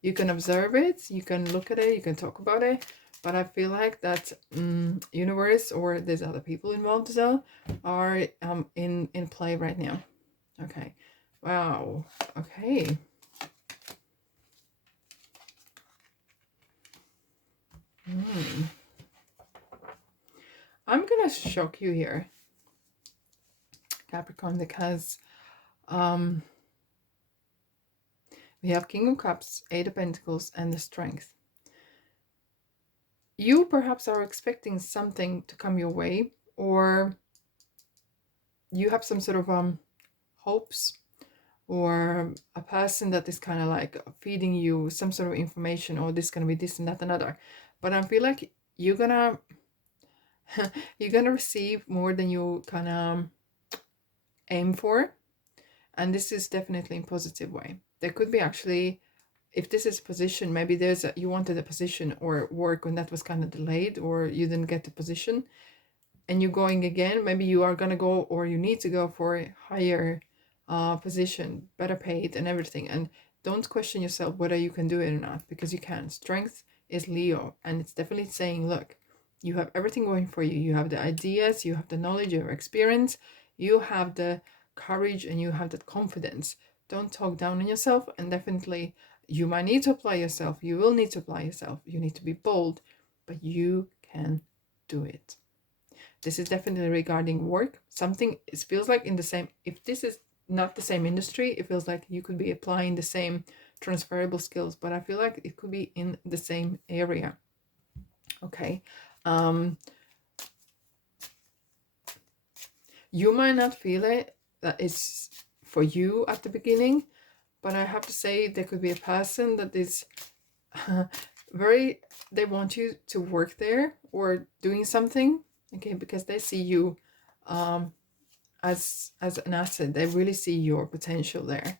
You can observe it, you can look at it, you can talk about it, but I feel like that universe, or there's other people involved as well, are in play right now. Okay. Wow. Okay. I'm gonna shock you here, Capricorn, because we have King of Cups, 8 of Pentacles, and the Strength. You perhaps are expecting something to come your way, or you have some sort of hopes, or a person that is kind of like feeding you some sort of information, or this is gonna be this and that and other. But I feel like you're gonna receive more than you kind of aim for, and this is definitely in a positive way. There could be actually, if this is a position, maybe you wanted a position or work and that was kind of delayed, or you didn't get the position and you're going again. Maybe you are going to go, or you need to go for a higher position, better paid and everything. And don't question yourself whether you can do it or not, because you can. Strength is Leo, and it's definitely saying, look, you have everything going for you. You have the ideas, you have the knowledge, you have experience, you have the courage, and you have that confidence. Don't talk down on yourself, and definitely you might need to apply yourself. You will need to apply yourself. You need to be bold, but you can do it. This is definitely regarding work. Something, it feels like in the same, if this is not the same industry, it feels like you could be applying the same transferable skills, but I feel like it could be in the same area. Okay. You might not feel it, that it's for you at the beginning, but I have to say there could be a person that is very, they want you to work there or doing something, okay, because they see you as an asset. They really see your potential there,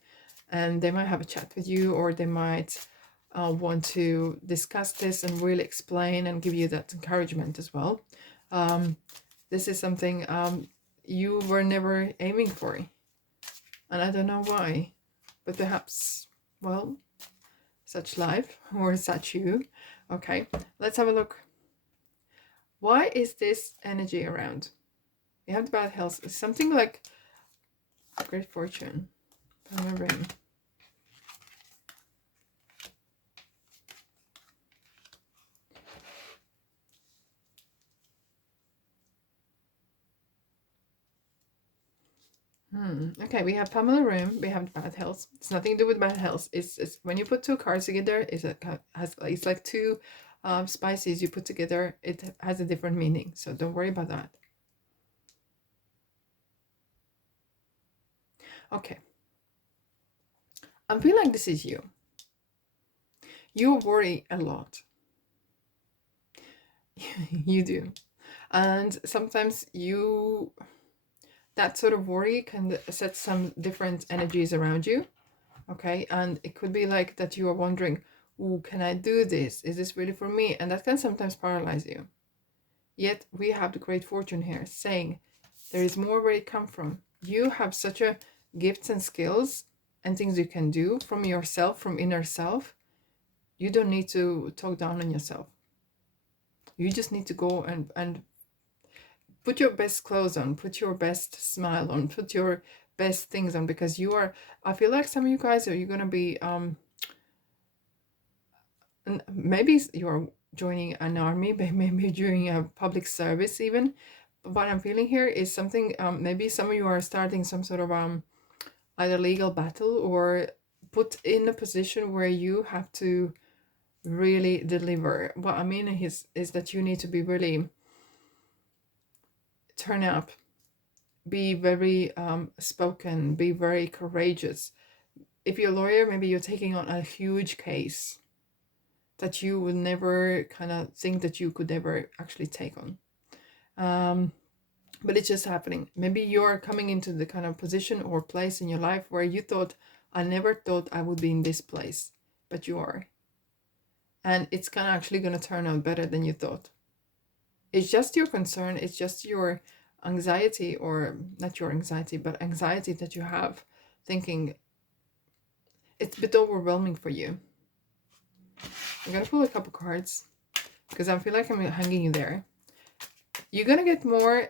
and they might have a chat with you, or they might want to discuss this and really explain and give you that encouragement as well. This is something you were never aiming for, and I don't know why, but perhaps, well, such life or such you. Okay, let's have a look. Why is this energy around? You have the bad health. It's something like great fortune. I remember him. Okay, we have Pamela Room. We have bad health. It's nothing to do with bad health. It's when you put two cards together. It's like two spices you put together. It has a different meaning. So don't worry about that. Okay. I feel like this is you. You worry a lot. You do, and sometimes you, that sort of worry can set some different energies around you. Okay, and it could be like that you are wondering, oh, can I do this? Is this really for me? And that can sometimes paralyze you. Yet we have the great fortune here saying there is more where it come from. You have such a gifts and skills and things you can do from yourself, from inner self. You don't need to talk down on yourself. You just need to go and put your best clothes on, put your best smile on, put your best things on, because you are, I feel like some of you guys are, you're gonna be and maybe you're joining an army, maybe doing a public service even. But what I'm feeling here is something, maybe some of you are starting some sort of either legal battle or put in a position where you have to really deliver. What I mean is that you need to be really turn up, be very spoken, be very courageous. If you're a lawyer, maybe you're taking on a huge case that you would never kind of think that you could ever actually take on. But it's just happening. Maybe you're coming into the kind of position or place in your life where you thought, I never thought I would be in this place, but you are. And it's kind of actually going to turn out better than you thought. It's just your concern. It's just your anxiety, or not your anxiety, but anxiety that you have, thinking it's a bit overwhelming for you. I'm going to pull a couple cards because I feel like I'm hanging you there. You're going to get more.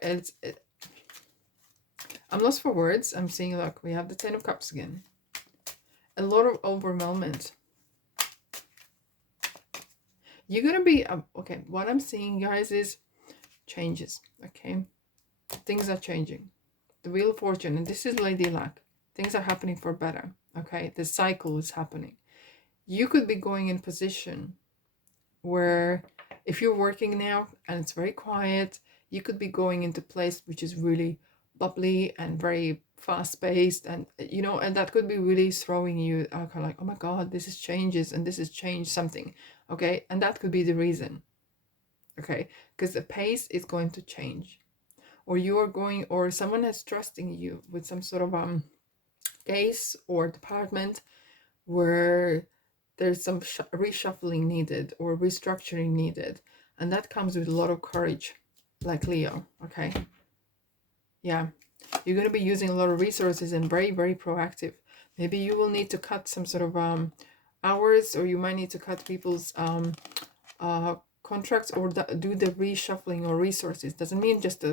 I'm lost for words. I'm seeing, look, we have the Ten of Cups again. A lot of overwhelmment. You're going to be, okay, what I'm seeing, guys, is changes, okay? Things are changing. The Wheel of Fortune, and this is Lady Luck. Things are happening for better, okay? The cycle is happening. You could be going in position where if you're working now and it's very quiet, you could be going into place which is really bubbly and very fast-paced, and you know, and that could be really throwing you kind of like, oh my god, this is changes and this has changed something, okay? And that could be the reason, okay? Because the pace is going to change, or you are going, or someone is trusting you with some sort of case or department where there's some reshuffling needed or restructuring needed, and that comes with a lot of courage, like Leo, okay? Yeah, You're going to be using a lot of resources and very, very proactive. Maybe you will need to cut some sort of hours, or you might need to cut people's contracts, or do the reshuffling or resources. Doesn't mean just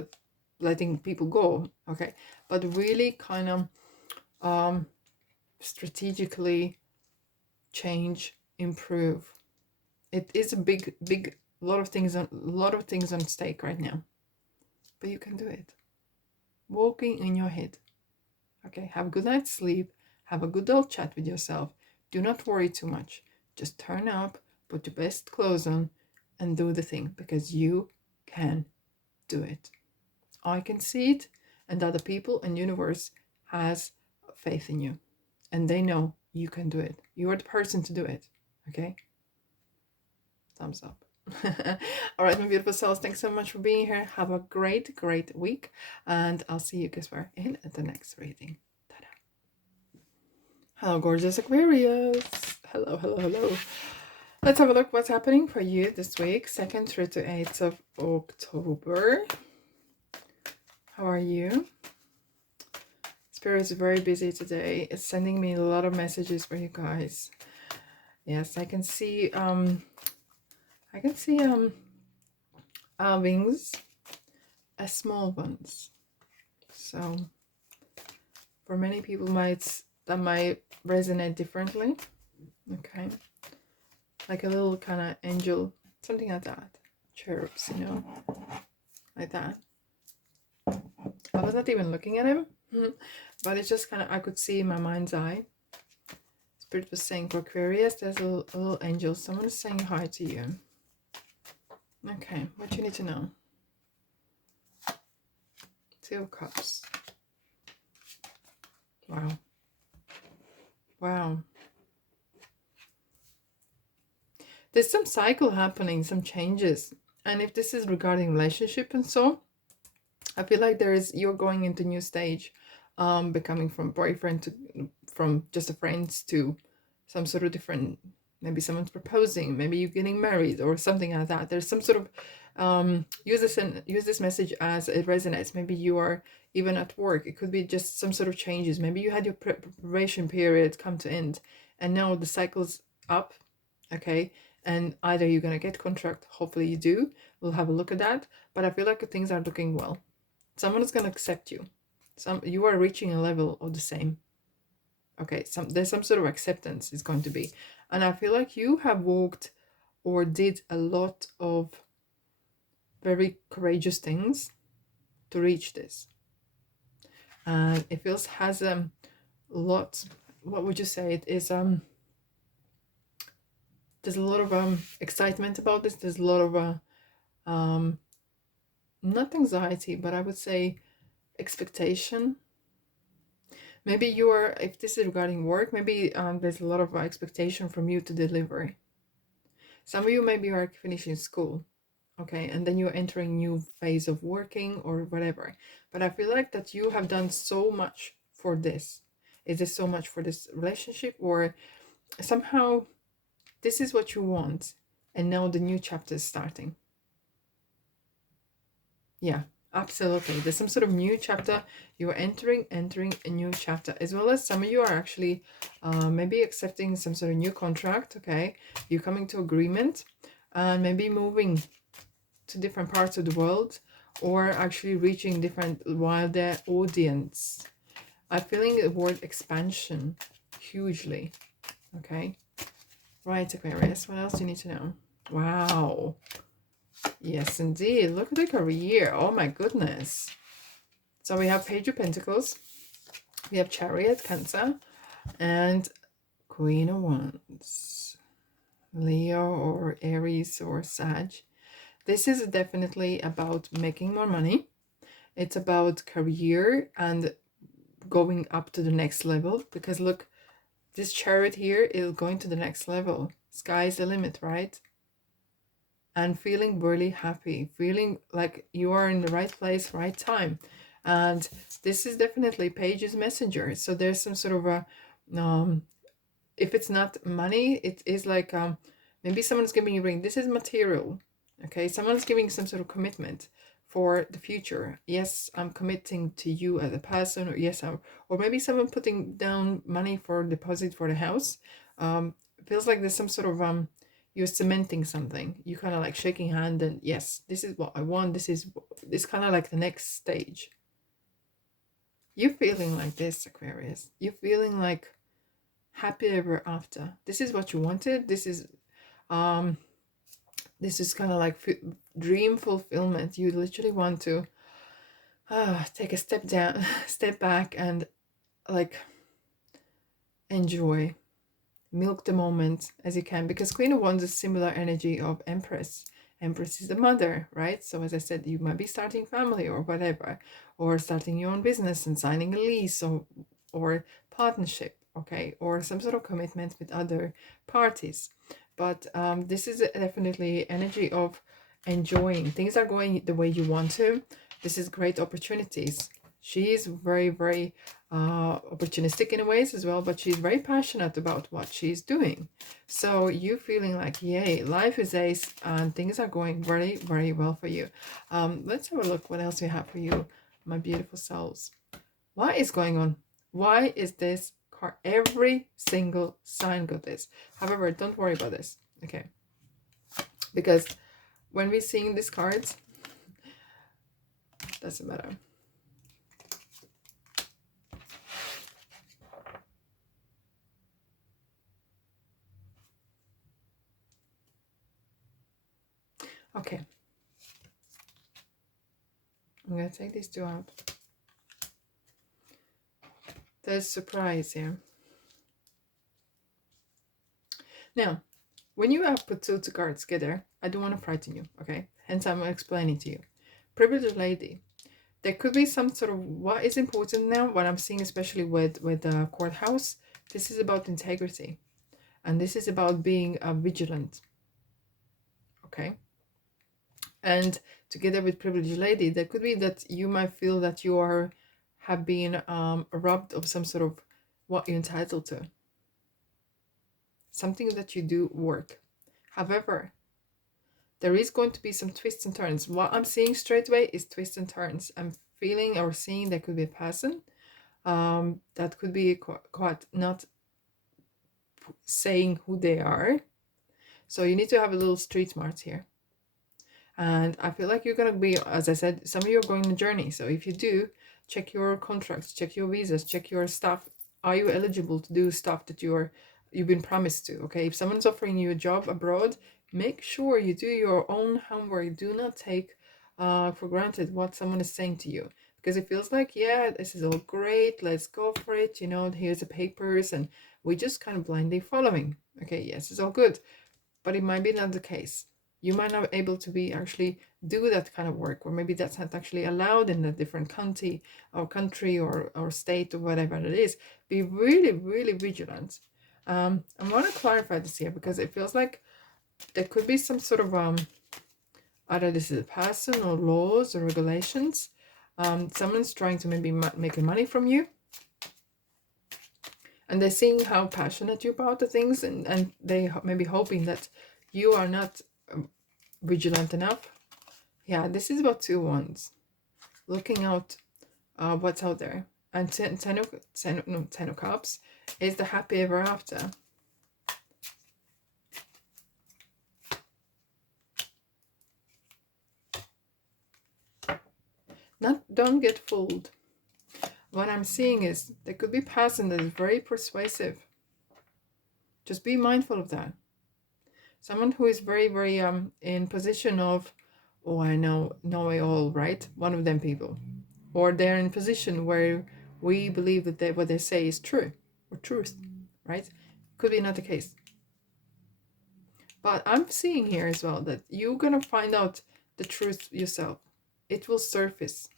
letting people go, okay? But really kind of strategically change, improve. It is a big lot of things on stake right now, but you can do it. Walking in your head. Okay, have a good night's sleep, have a good old chat with yourself. Do not worry too much. Just turn up, put your best clothes on, and do the thing, because you can do it. I can see it, and other people and universe has faith in you, and they know you can do it. You are the person to do it. Okay, thumbs up. All right, my beautiful souls, thanks so much for being here. Have a great week, and I'll see you guys where in the next reading. Ta-da. Hello, gorgeous Aquarius. Hello. Let's have a look what's happening for you this week, 2nd through to 8th of October. How are you? Spirit is very busy today. It's sending me a lot of messages for you guys. Yes, I can see wings, small ones. So for many people that might resonate differently. Okay, like a little kind of angel, something like that, cherubs, you know, like that. I was not even looking at him, but it's just kind of, I could see in my mind's eye. Spirit was saying for Aquarius, there's a little angel. Someone is saying hi to you. Okay, what you need to know. 2 of Cups. Wow. There's some cycle happening, some changes. And if this is regarding relationship and so, I feel like you're going into a new stage, becoming from boyfriend to, from just a friends to some sort of different, maybe someone's proposing, maybe you're getting married or something like that. There's some sort of, use this message as it resonates. Maybe you are even at work. It could be just some sort of changes. Maybe you had your preparation period come to end, and now the cycle's up, okay? And either you're going to get contract, hopefully you do. We'll have a look at that. But I feel like things are looking well. Someone is going to accept you. You are reaching a level of the same. Okay, there's some sort of acceptance is going to be. And I feel like you have walked or did a lot of very courageous things to reach this. And it feels has a lot, what would you say? It is there's a lot of excitement about this. There's a lot of not anxiety, but I would say expectation. Maybe if this is regarding work, maybe there's a lot of expectation from you to deliver. Some of you maybe are finishing school, okay, and then you're entering new phase of working or whatever. But I feel like that you have done so much for this. Is this so much for this relationship, or somehow this is what you want, and now the new chapter is starting? Yeah, absolutely. There's some sort of new chapter. You are entering a new chapter, as well as some of you are actually maybe accepting some sort of new contract, okay? You're coming to agreement, and maybe moving to different parts of the world, or actually reaching different wider audience. I'm feeling the word expansion hugely, okay? Right, Aquarius, what else do you need to know? Wow. Yes, indeed. Look at the career. Oh my goodness. So we have Page of Pentacles. We have Chariot, Cancer, and Queen of Wands. Leo or Aries or Sag. This is definitely about making more money. It's about career and going up to the next level. Because look, this Chariot here is going to the next level. Sky's the limit, right? And feeling really happy, feeling like you are in the right place, right time. And this is definitely Page's messenger. So there's some sort of a, if it's not money, it is like, maybe someone's giving you a ring. This is material, okay? Someone's giving some sort of commitment for the future. Yes, I'm committing to you as a person, or yes, or maybe someone putting down money for deposit for the house. It feels like there's some sort of you're cementing something. You kind of like shaking hand and yes, this is what I want. This kind of like the next stage. You're feeling like this, Aquarius. You're feeling like happy ever after. This is what you wanted. Um this is kind of like dream fulfillment. You literally want to take a step down, step back, and like enjoy, milk the moment as you can, because Queen of Wands is similar energy of Empress. Empress is the mother, right? So as I said, you might be starting family or whatever, or starting your own business and signing a lease, or partnership, okay, or some sort of commitment with other parties. But this is definitely energy of enjoying. Things are going the way you want to. This is great opportunities. She is very, very opportunistic in ways as well, but she's very passionate about what she's doing. So you feeling like, yay, life is ace and things are going very, very well for you. Let's have a look what else we have for you, my beautiful souls. What is going on? Why is this card? Every single sign got this. However, don't worry about this, okay? Because when we're seeing these cards, doesn't matter. Okay. I'm going to take these two out. There's surprise here. Now, when you have put two cards together, I don't want to frighten you, okay? Hence, I'm explaining to you. Privileged lady. There could be some sort of what is important now, what I'm seeing, especially with the courthouse. This is about integrity. And this is about being vigilant, okay? And together with privileged lady, there could be that you might feel that you have been robbed of some sort of what you're entitled to. Something that you do work. However, there is going to be some twists and turns. What I'm seeing straight away is twists and turns. I'm feeling or seeing there could be a person that could be quite not saying who they are. So you need to have a little street smarts here. And I feel like you're going to be, as I said, some of you are going on a journey. So if you do, check your contracts, check your visas, check your stuff. Are you eligible to do stuff that you've been promised to? Okay, if someone's offering you a job abroad, make sure you do your own homework. Do not take for granted what someone is saying to you, because it feels like, yeah, this is all great, let's go for it, you know, here's the papers, and we just kind of blindly following. Okay, yes, it's all good, but it might be not the case. You might not be able to be actually do that kind of work, or maybe that's not actually allowed in a different country or state or whatever it is. Be really, really vigilant. I want to clarify this here because it feels like there could be some sort of either this is a person or laws or regulations. Someone's trying to maybe make money from you, and they're seeing how passionate you're about the things, and they may be hoping that you are not vigilant enough. Yeah, this is about 2 wands. Looking out what's out there. And 10 of cups is the happy ever after. Don't get fooled. What I'm seeing is there could be a person that is very persuasive. Just be mindful of that. Someone who is very, very in position of, oh, I know it all, right? One of them people. Or they're in a position where we believe that what they say is true or truth, right? Could be not the case. But I'm seeing here as well that you're going to find out the truth yourself. It will surface.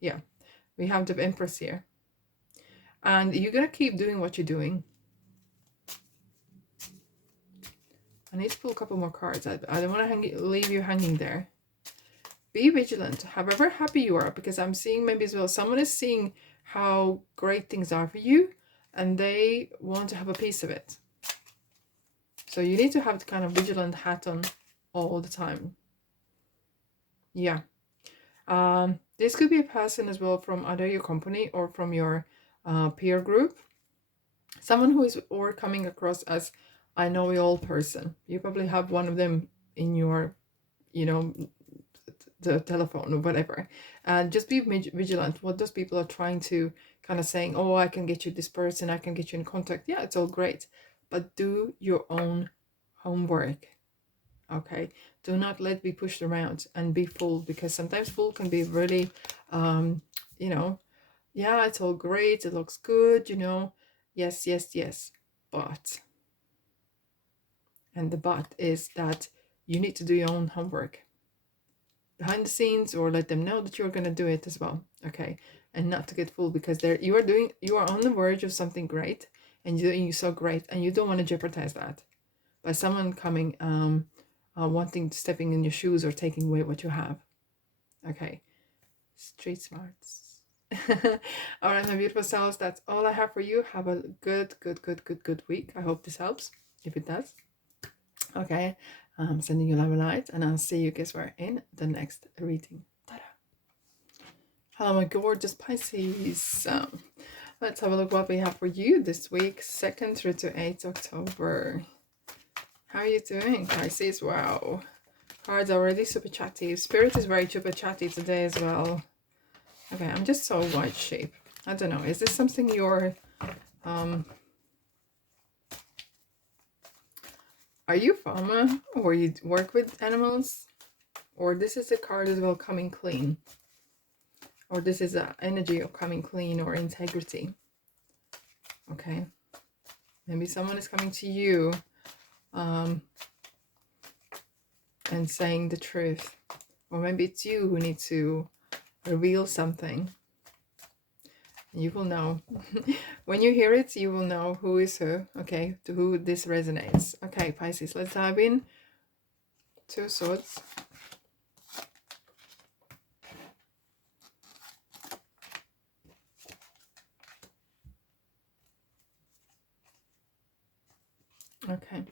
Yeah, we have the Empress here. And you're going to keep doing what you're doing. I need to pull a couple more cards. I don't want to leave you hanging there. Be vigilant, however happy you are, because I'm seeing maybe as well, someone is seeing how great things are for you, and they want to have a piece of it. So you need to have the kind of vigilant hat on all the time. Yeah. This could be a person as well from either your company or from your peer group. Someone who is or coming across as I know you all person. You probably have one of them in your, you know, the telephone or whatever. And just be vigilant. What those people are trying to kind of saying, oh, I can get you this person, I can get you in contact. Yeah, it's all great. But do your own homework. Okay, do not let be pushed around and be fooled, because sometimes fool can be really you know, yeah, it's all great, it looks good, you know, yes, yes, yes, but, and the but is that you need to do your own homework behind the scenes, or let them know that you're going to do it as well. Okay, and not to get fooled, because there you are on the verge of something great, and you're doing so great, and you don't want to jeopardize that by someone coming wanting stepping in your shoes or taking away what you have. Okay, street smarts. All right, my beautiful souls, that's all I have for you. Have a good week. I hope this helps. If it does, okay, I'm sending you love and light, and I'll see you guys where in the next reading. Ta-da. Hello, my gorgeous Pisces. Let's have a look what we have for you this week, 2nd through to 8th October. How are you doing, Pisces? Wow. Cards already super chatty. Spirit is very super chatty today as well. Okay, I'm just so white shape. I don't know. Is this something you're... are you a farmer? Or you work with animals? Or this is a card as well, coming clean. Or this is an energy of coming clean or integrity. Okay. Maybe someone is coming to you and saying the truth. Or maybe it's you who need to reveal something. You will know. When you hear it, you will know who is who. Okay, to who this resonates. Okay, Pisces, let's dive in. 2 swords. Okay.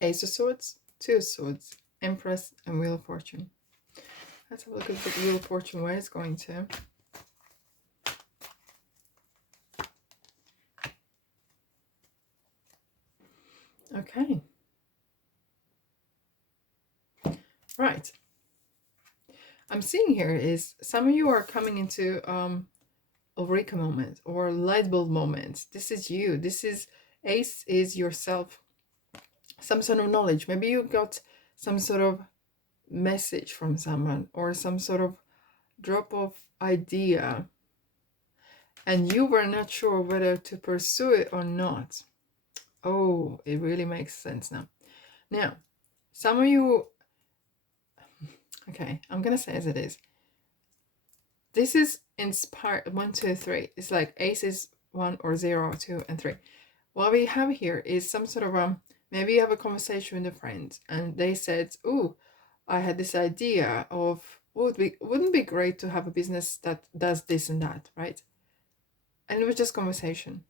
Ace of Swords, 2 swords, Empress, and Wheel of Fortune. Let's have a look at the Wheel of Fortune, where it's going to. Okay. Right. I'm seeing here is some of you are coming into Eureka moment or light bulb moment. This is you. This is Ace is yourself. Some sort of knowledge. Maybe you got some sort of message from someone or some sort of drop of idea, and you were not sure whether to pursue it or not. Oh, it really makes sense now. Now, some of you, okay, I'm gonna say as it is. This is inspired 1, 2, 3. It's like Ace is 1 or 0, 2, and 3. What we have here is some sort of maybe you have a conversation with a friend and they said, oh, I had this idea of, wouldn't be great to have a business that does this and that, right? And it was just conversation.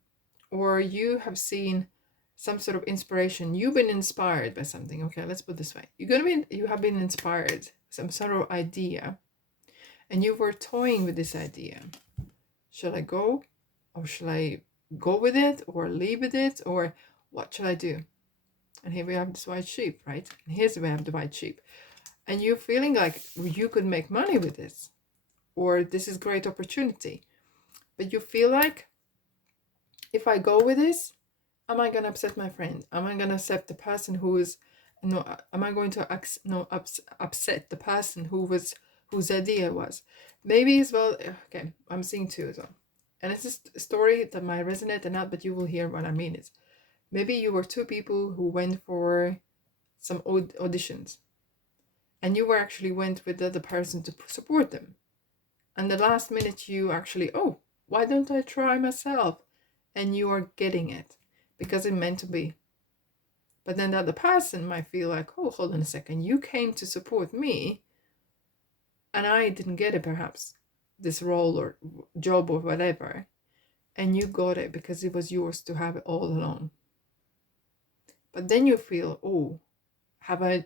Or you have seen some sort of inspiration. You've been inspired by something. Okay, let's put it this way. You have been inspired, some sort of idea, and you were toying with this idea. Shall I go, or shall I go with it, or leave with it, or what shall I do? And here we have this white sheep, right? And here's where we have the white sheep. And you're feeling like you could make money with this, or this is great opportunity. But you feel like, if I go with this, am I going to upset my friend? Am I going to upset the person who is, no, am I going to upset the person whose idea was? Maybe as well, okay, I'm seeing 2 as well. And it's just a story that might resonate or not, but you will hear what I mean is, maybe you were 2 people who went for some auditions, and you were actually went with the other person to support them. And the last minute you actually, oh, why don't I try myself? And you are getting it because it meant to be. But then the other person might feel like, oh, hold on a second, you came to support me and I didn't get it, perhaps, this role or job or whatever. And you got it because it was yours to have it all along. But then you feel, oh, have I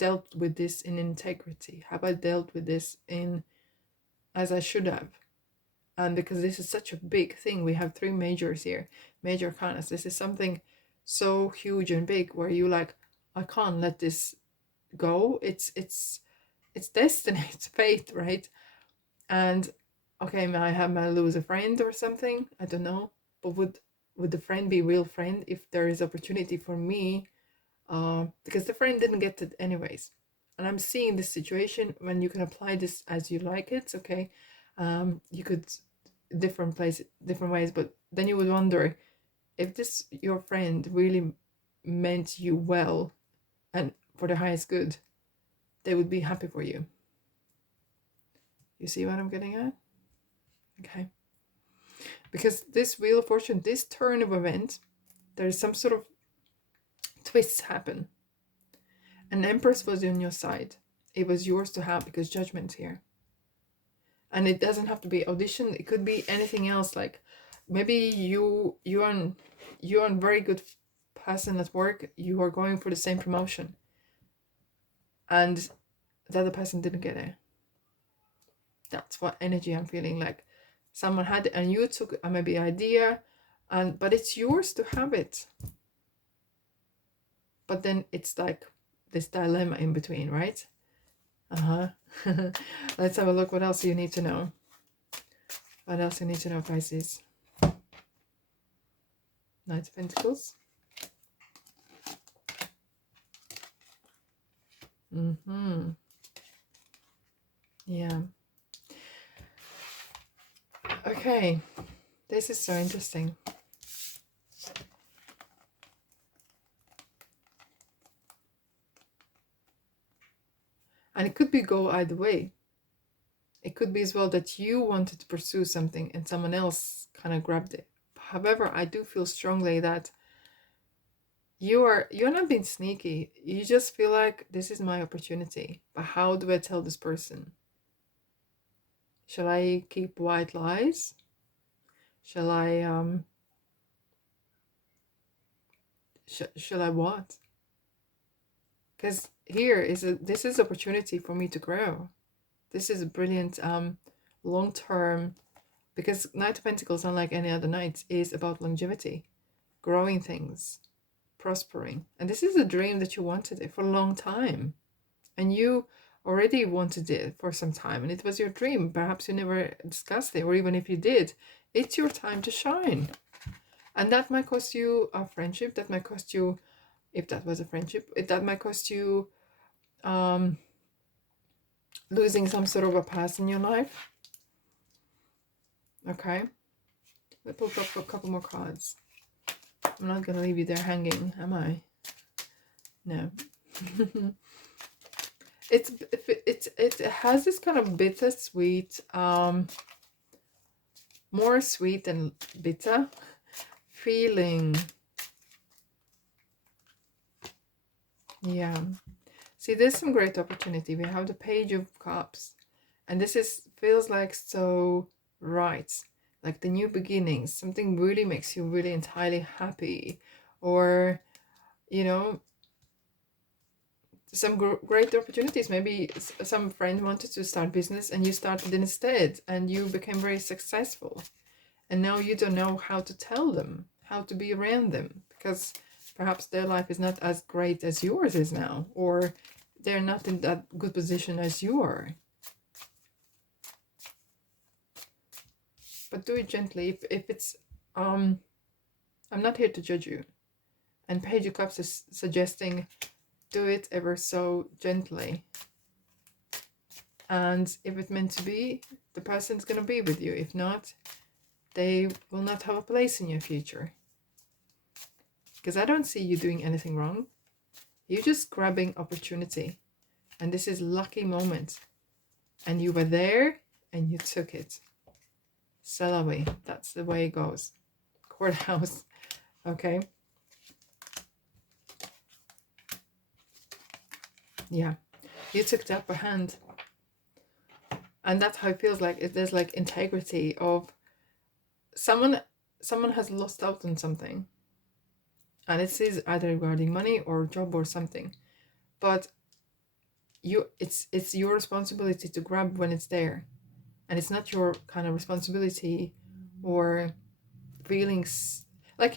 dealt with this in integrity? Have I dealt with this in as I should have? And because this is such a big thing, we have 3 majors here, major arcanas. This is something so huge and big where you like, I can't let this go. It's destiny, it's fate, right? And okay, I might lose a friend or something, I don't know, but would the friend be a real friend if there is opportunity for me? Because the friend didn't get it anyways. And I'm seeing this situation when you can apply this as you like it, okay? You could different ways, but then you would wonder if this your friend really meant you well and for the highest good, they would be happy for you. You see what I'm getting at? Okay. Because this Wheel of Fortune, this turn of event, there's some sort of twists happen. An Empress was on your side. It was yours to have because Judgment's here. And it doesn't have to be audition. It could be anything else. Like maybe you're a very good person at work. You are going for the same promotion, and the other person didn't get it. That's what energy I'm feeling like. Someone had it, and you took a maybe idea, but it's yours to have it. But then it's like this dilemma in between, right? Let's have a look. What else you need to know? What else you need to know, Pisces? Knight of Pentacles. Yeah. Okay. This is so interesting. And it could be go either way. It could be as well that you wanted to pursue something and someone else kind of grabbed it. However, I do feel strongly that you're not being sneaky. You just feel like this is my opportunity. But how do I tell this person? Shall I keep white lies? Shall I shall I what? Because here is this is opportunity for me to grow. This is a brilliant long-term, because Knight of Pentacles, unlike any other knights, is about longevity, growing things, prospering. And this is a dream that you wanted it for a long time. And you already wanted it for some time, and it was your dream. Perhaps you never discussed it, or even if you did, it's your time to shine. And that might cost you a friendship. That might cost you, if that was a friendship, that might cost you losing some sort of a past in your life. Okay, let's pull up a couple more cards. I'm not gonna leave you there hanging, am I? No. it has this kind of bittersweet, more sweet than bitter feeling. Yeah. See, there's some great opportunity. We have the Page of Cups, and this feels like so right, like the new beginnings. Something really makes you really entirely happy, or you know, some great opportunities. Maybe some friend wanted to start business and you started instead, and you became very successful. And now you don't know how to tell them, how to be around them, because perhaps their life is not as great as yours is now, or they're not in that good position as you are. But do it gently. If it's, I'm not here to judge you. And Page of Cups is suggesting do it ever so gently. And if it's meant to be, the person's going to be with you. If not, they will not have a place in your future. Because I don't see you doing anything wrong. You're just grabbing opportunity. And this is lucky moment. And you were there and you took it. C'est la vie. That's the way it goes. Courthouse. Okay. Yeah. You took the upper hand. And that's how it feels like. There's like integrity of someone has lost out on something. And it is either regarding money or job or something. But it's your responsibility to grab when it's there, and it's not your kind of responsibility or feelings. Like,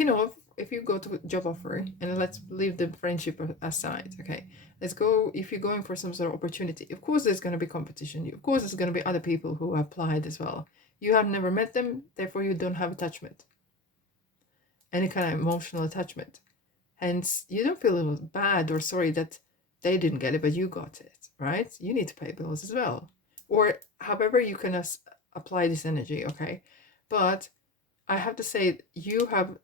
if you go to a job offer, and let's leave the friendship aside, okay, let's go, if you're going for some sort of opportunity, of course there's going to be competition, of course there's going to be other people who applied as well. You have never met them, therefore you don't have attachment, any kind of emotional attachment. Hence, you don't feel bad or sorry that they didn't get it, but you got it, right? You need to pay bills as well. Or however you can apply this energy, okay? But I have to say, you have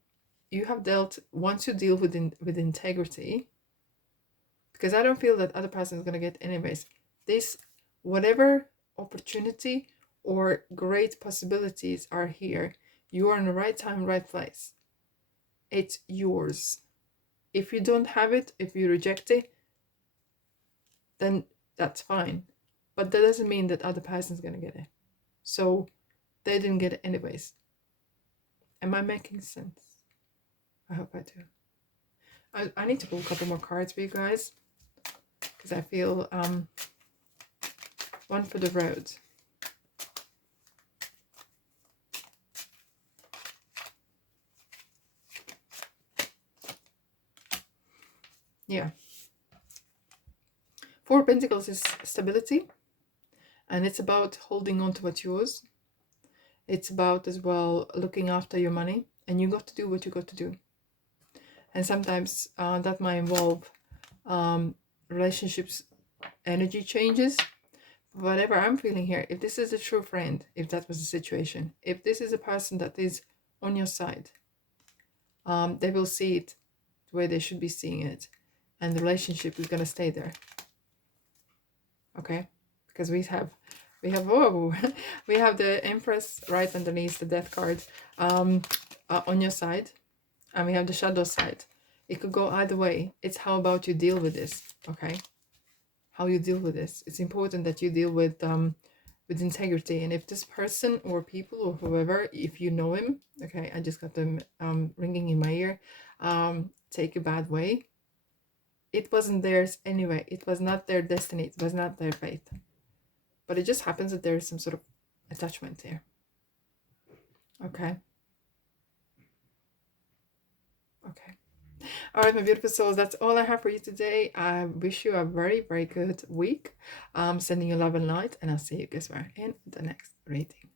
dealt, once you deal with integrity, because I don't feel that other person is going to get anyways. This, whatever opportunity or great possibilities are here, you are in the right time, right place. It's yours. If you don't have it, if you reject it, then that's fine. But that doesn't mean that other person's gonna get it. So they didn't get it anyways. Am I making sense? I hope I do. I need to pull a couple more cards for you guys, because I feel one for the road. Yeah. Four of Pentacles is stability, and it's about holding on to what's yours. It's about as well looking after your money, and you got to do what you got to do. And sometimes that might involve relationships, energy changes. Whatever I'm feeling here, if this is a true friend, if that was the situation, if this is a person that is on your side, they will see it the way they should be seeing it, and the relationship is going to stay there. Okay, because we have whoa, we have the Empress right underneath the Death card on your side, and we have the Shadow side. It could go either way. It's how about you deal with this, okay? How you deal with this. It's important that you deal with integrity. And if this person or people or whoever, if you know him, okay, I just got them ringing in my ear, take a bad way. It wasn't theirs anyway. It was not their destiny. It was not their fate. But it just happens that there is some sort of attachment here. Okay. Okay. All right, my beautiful souls, that's all I have for you today. I wish you a very, very good week. Sending you love and light, and I'll see you guys where in the next reading.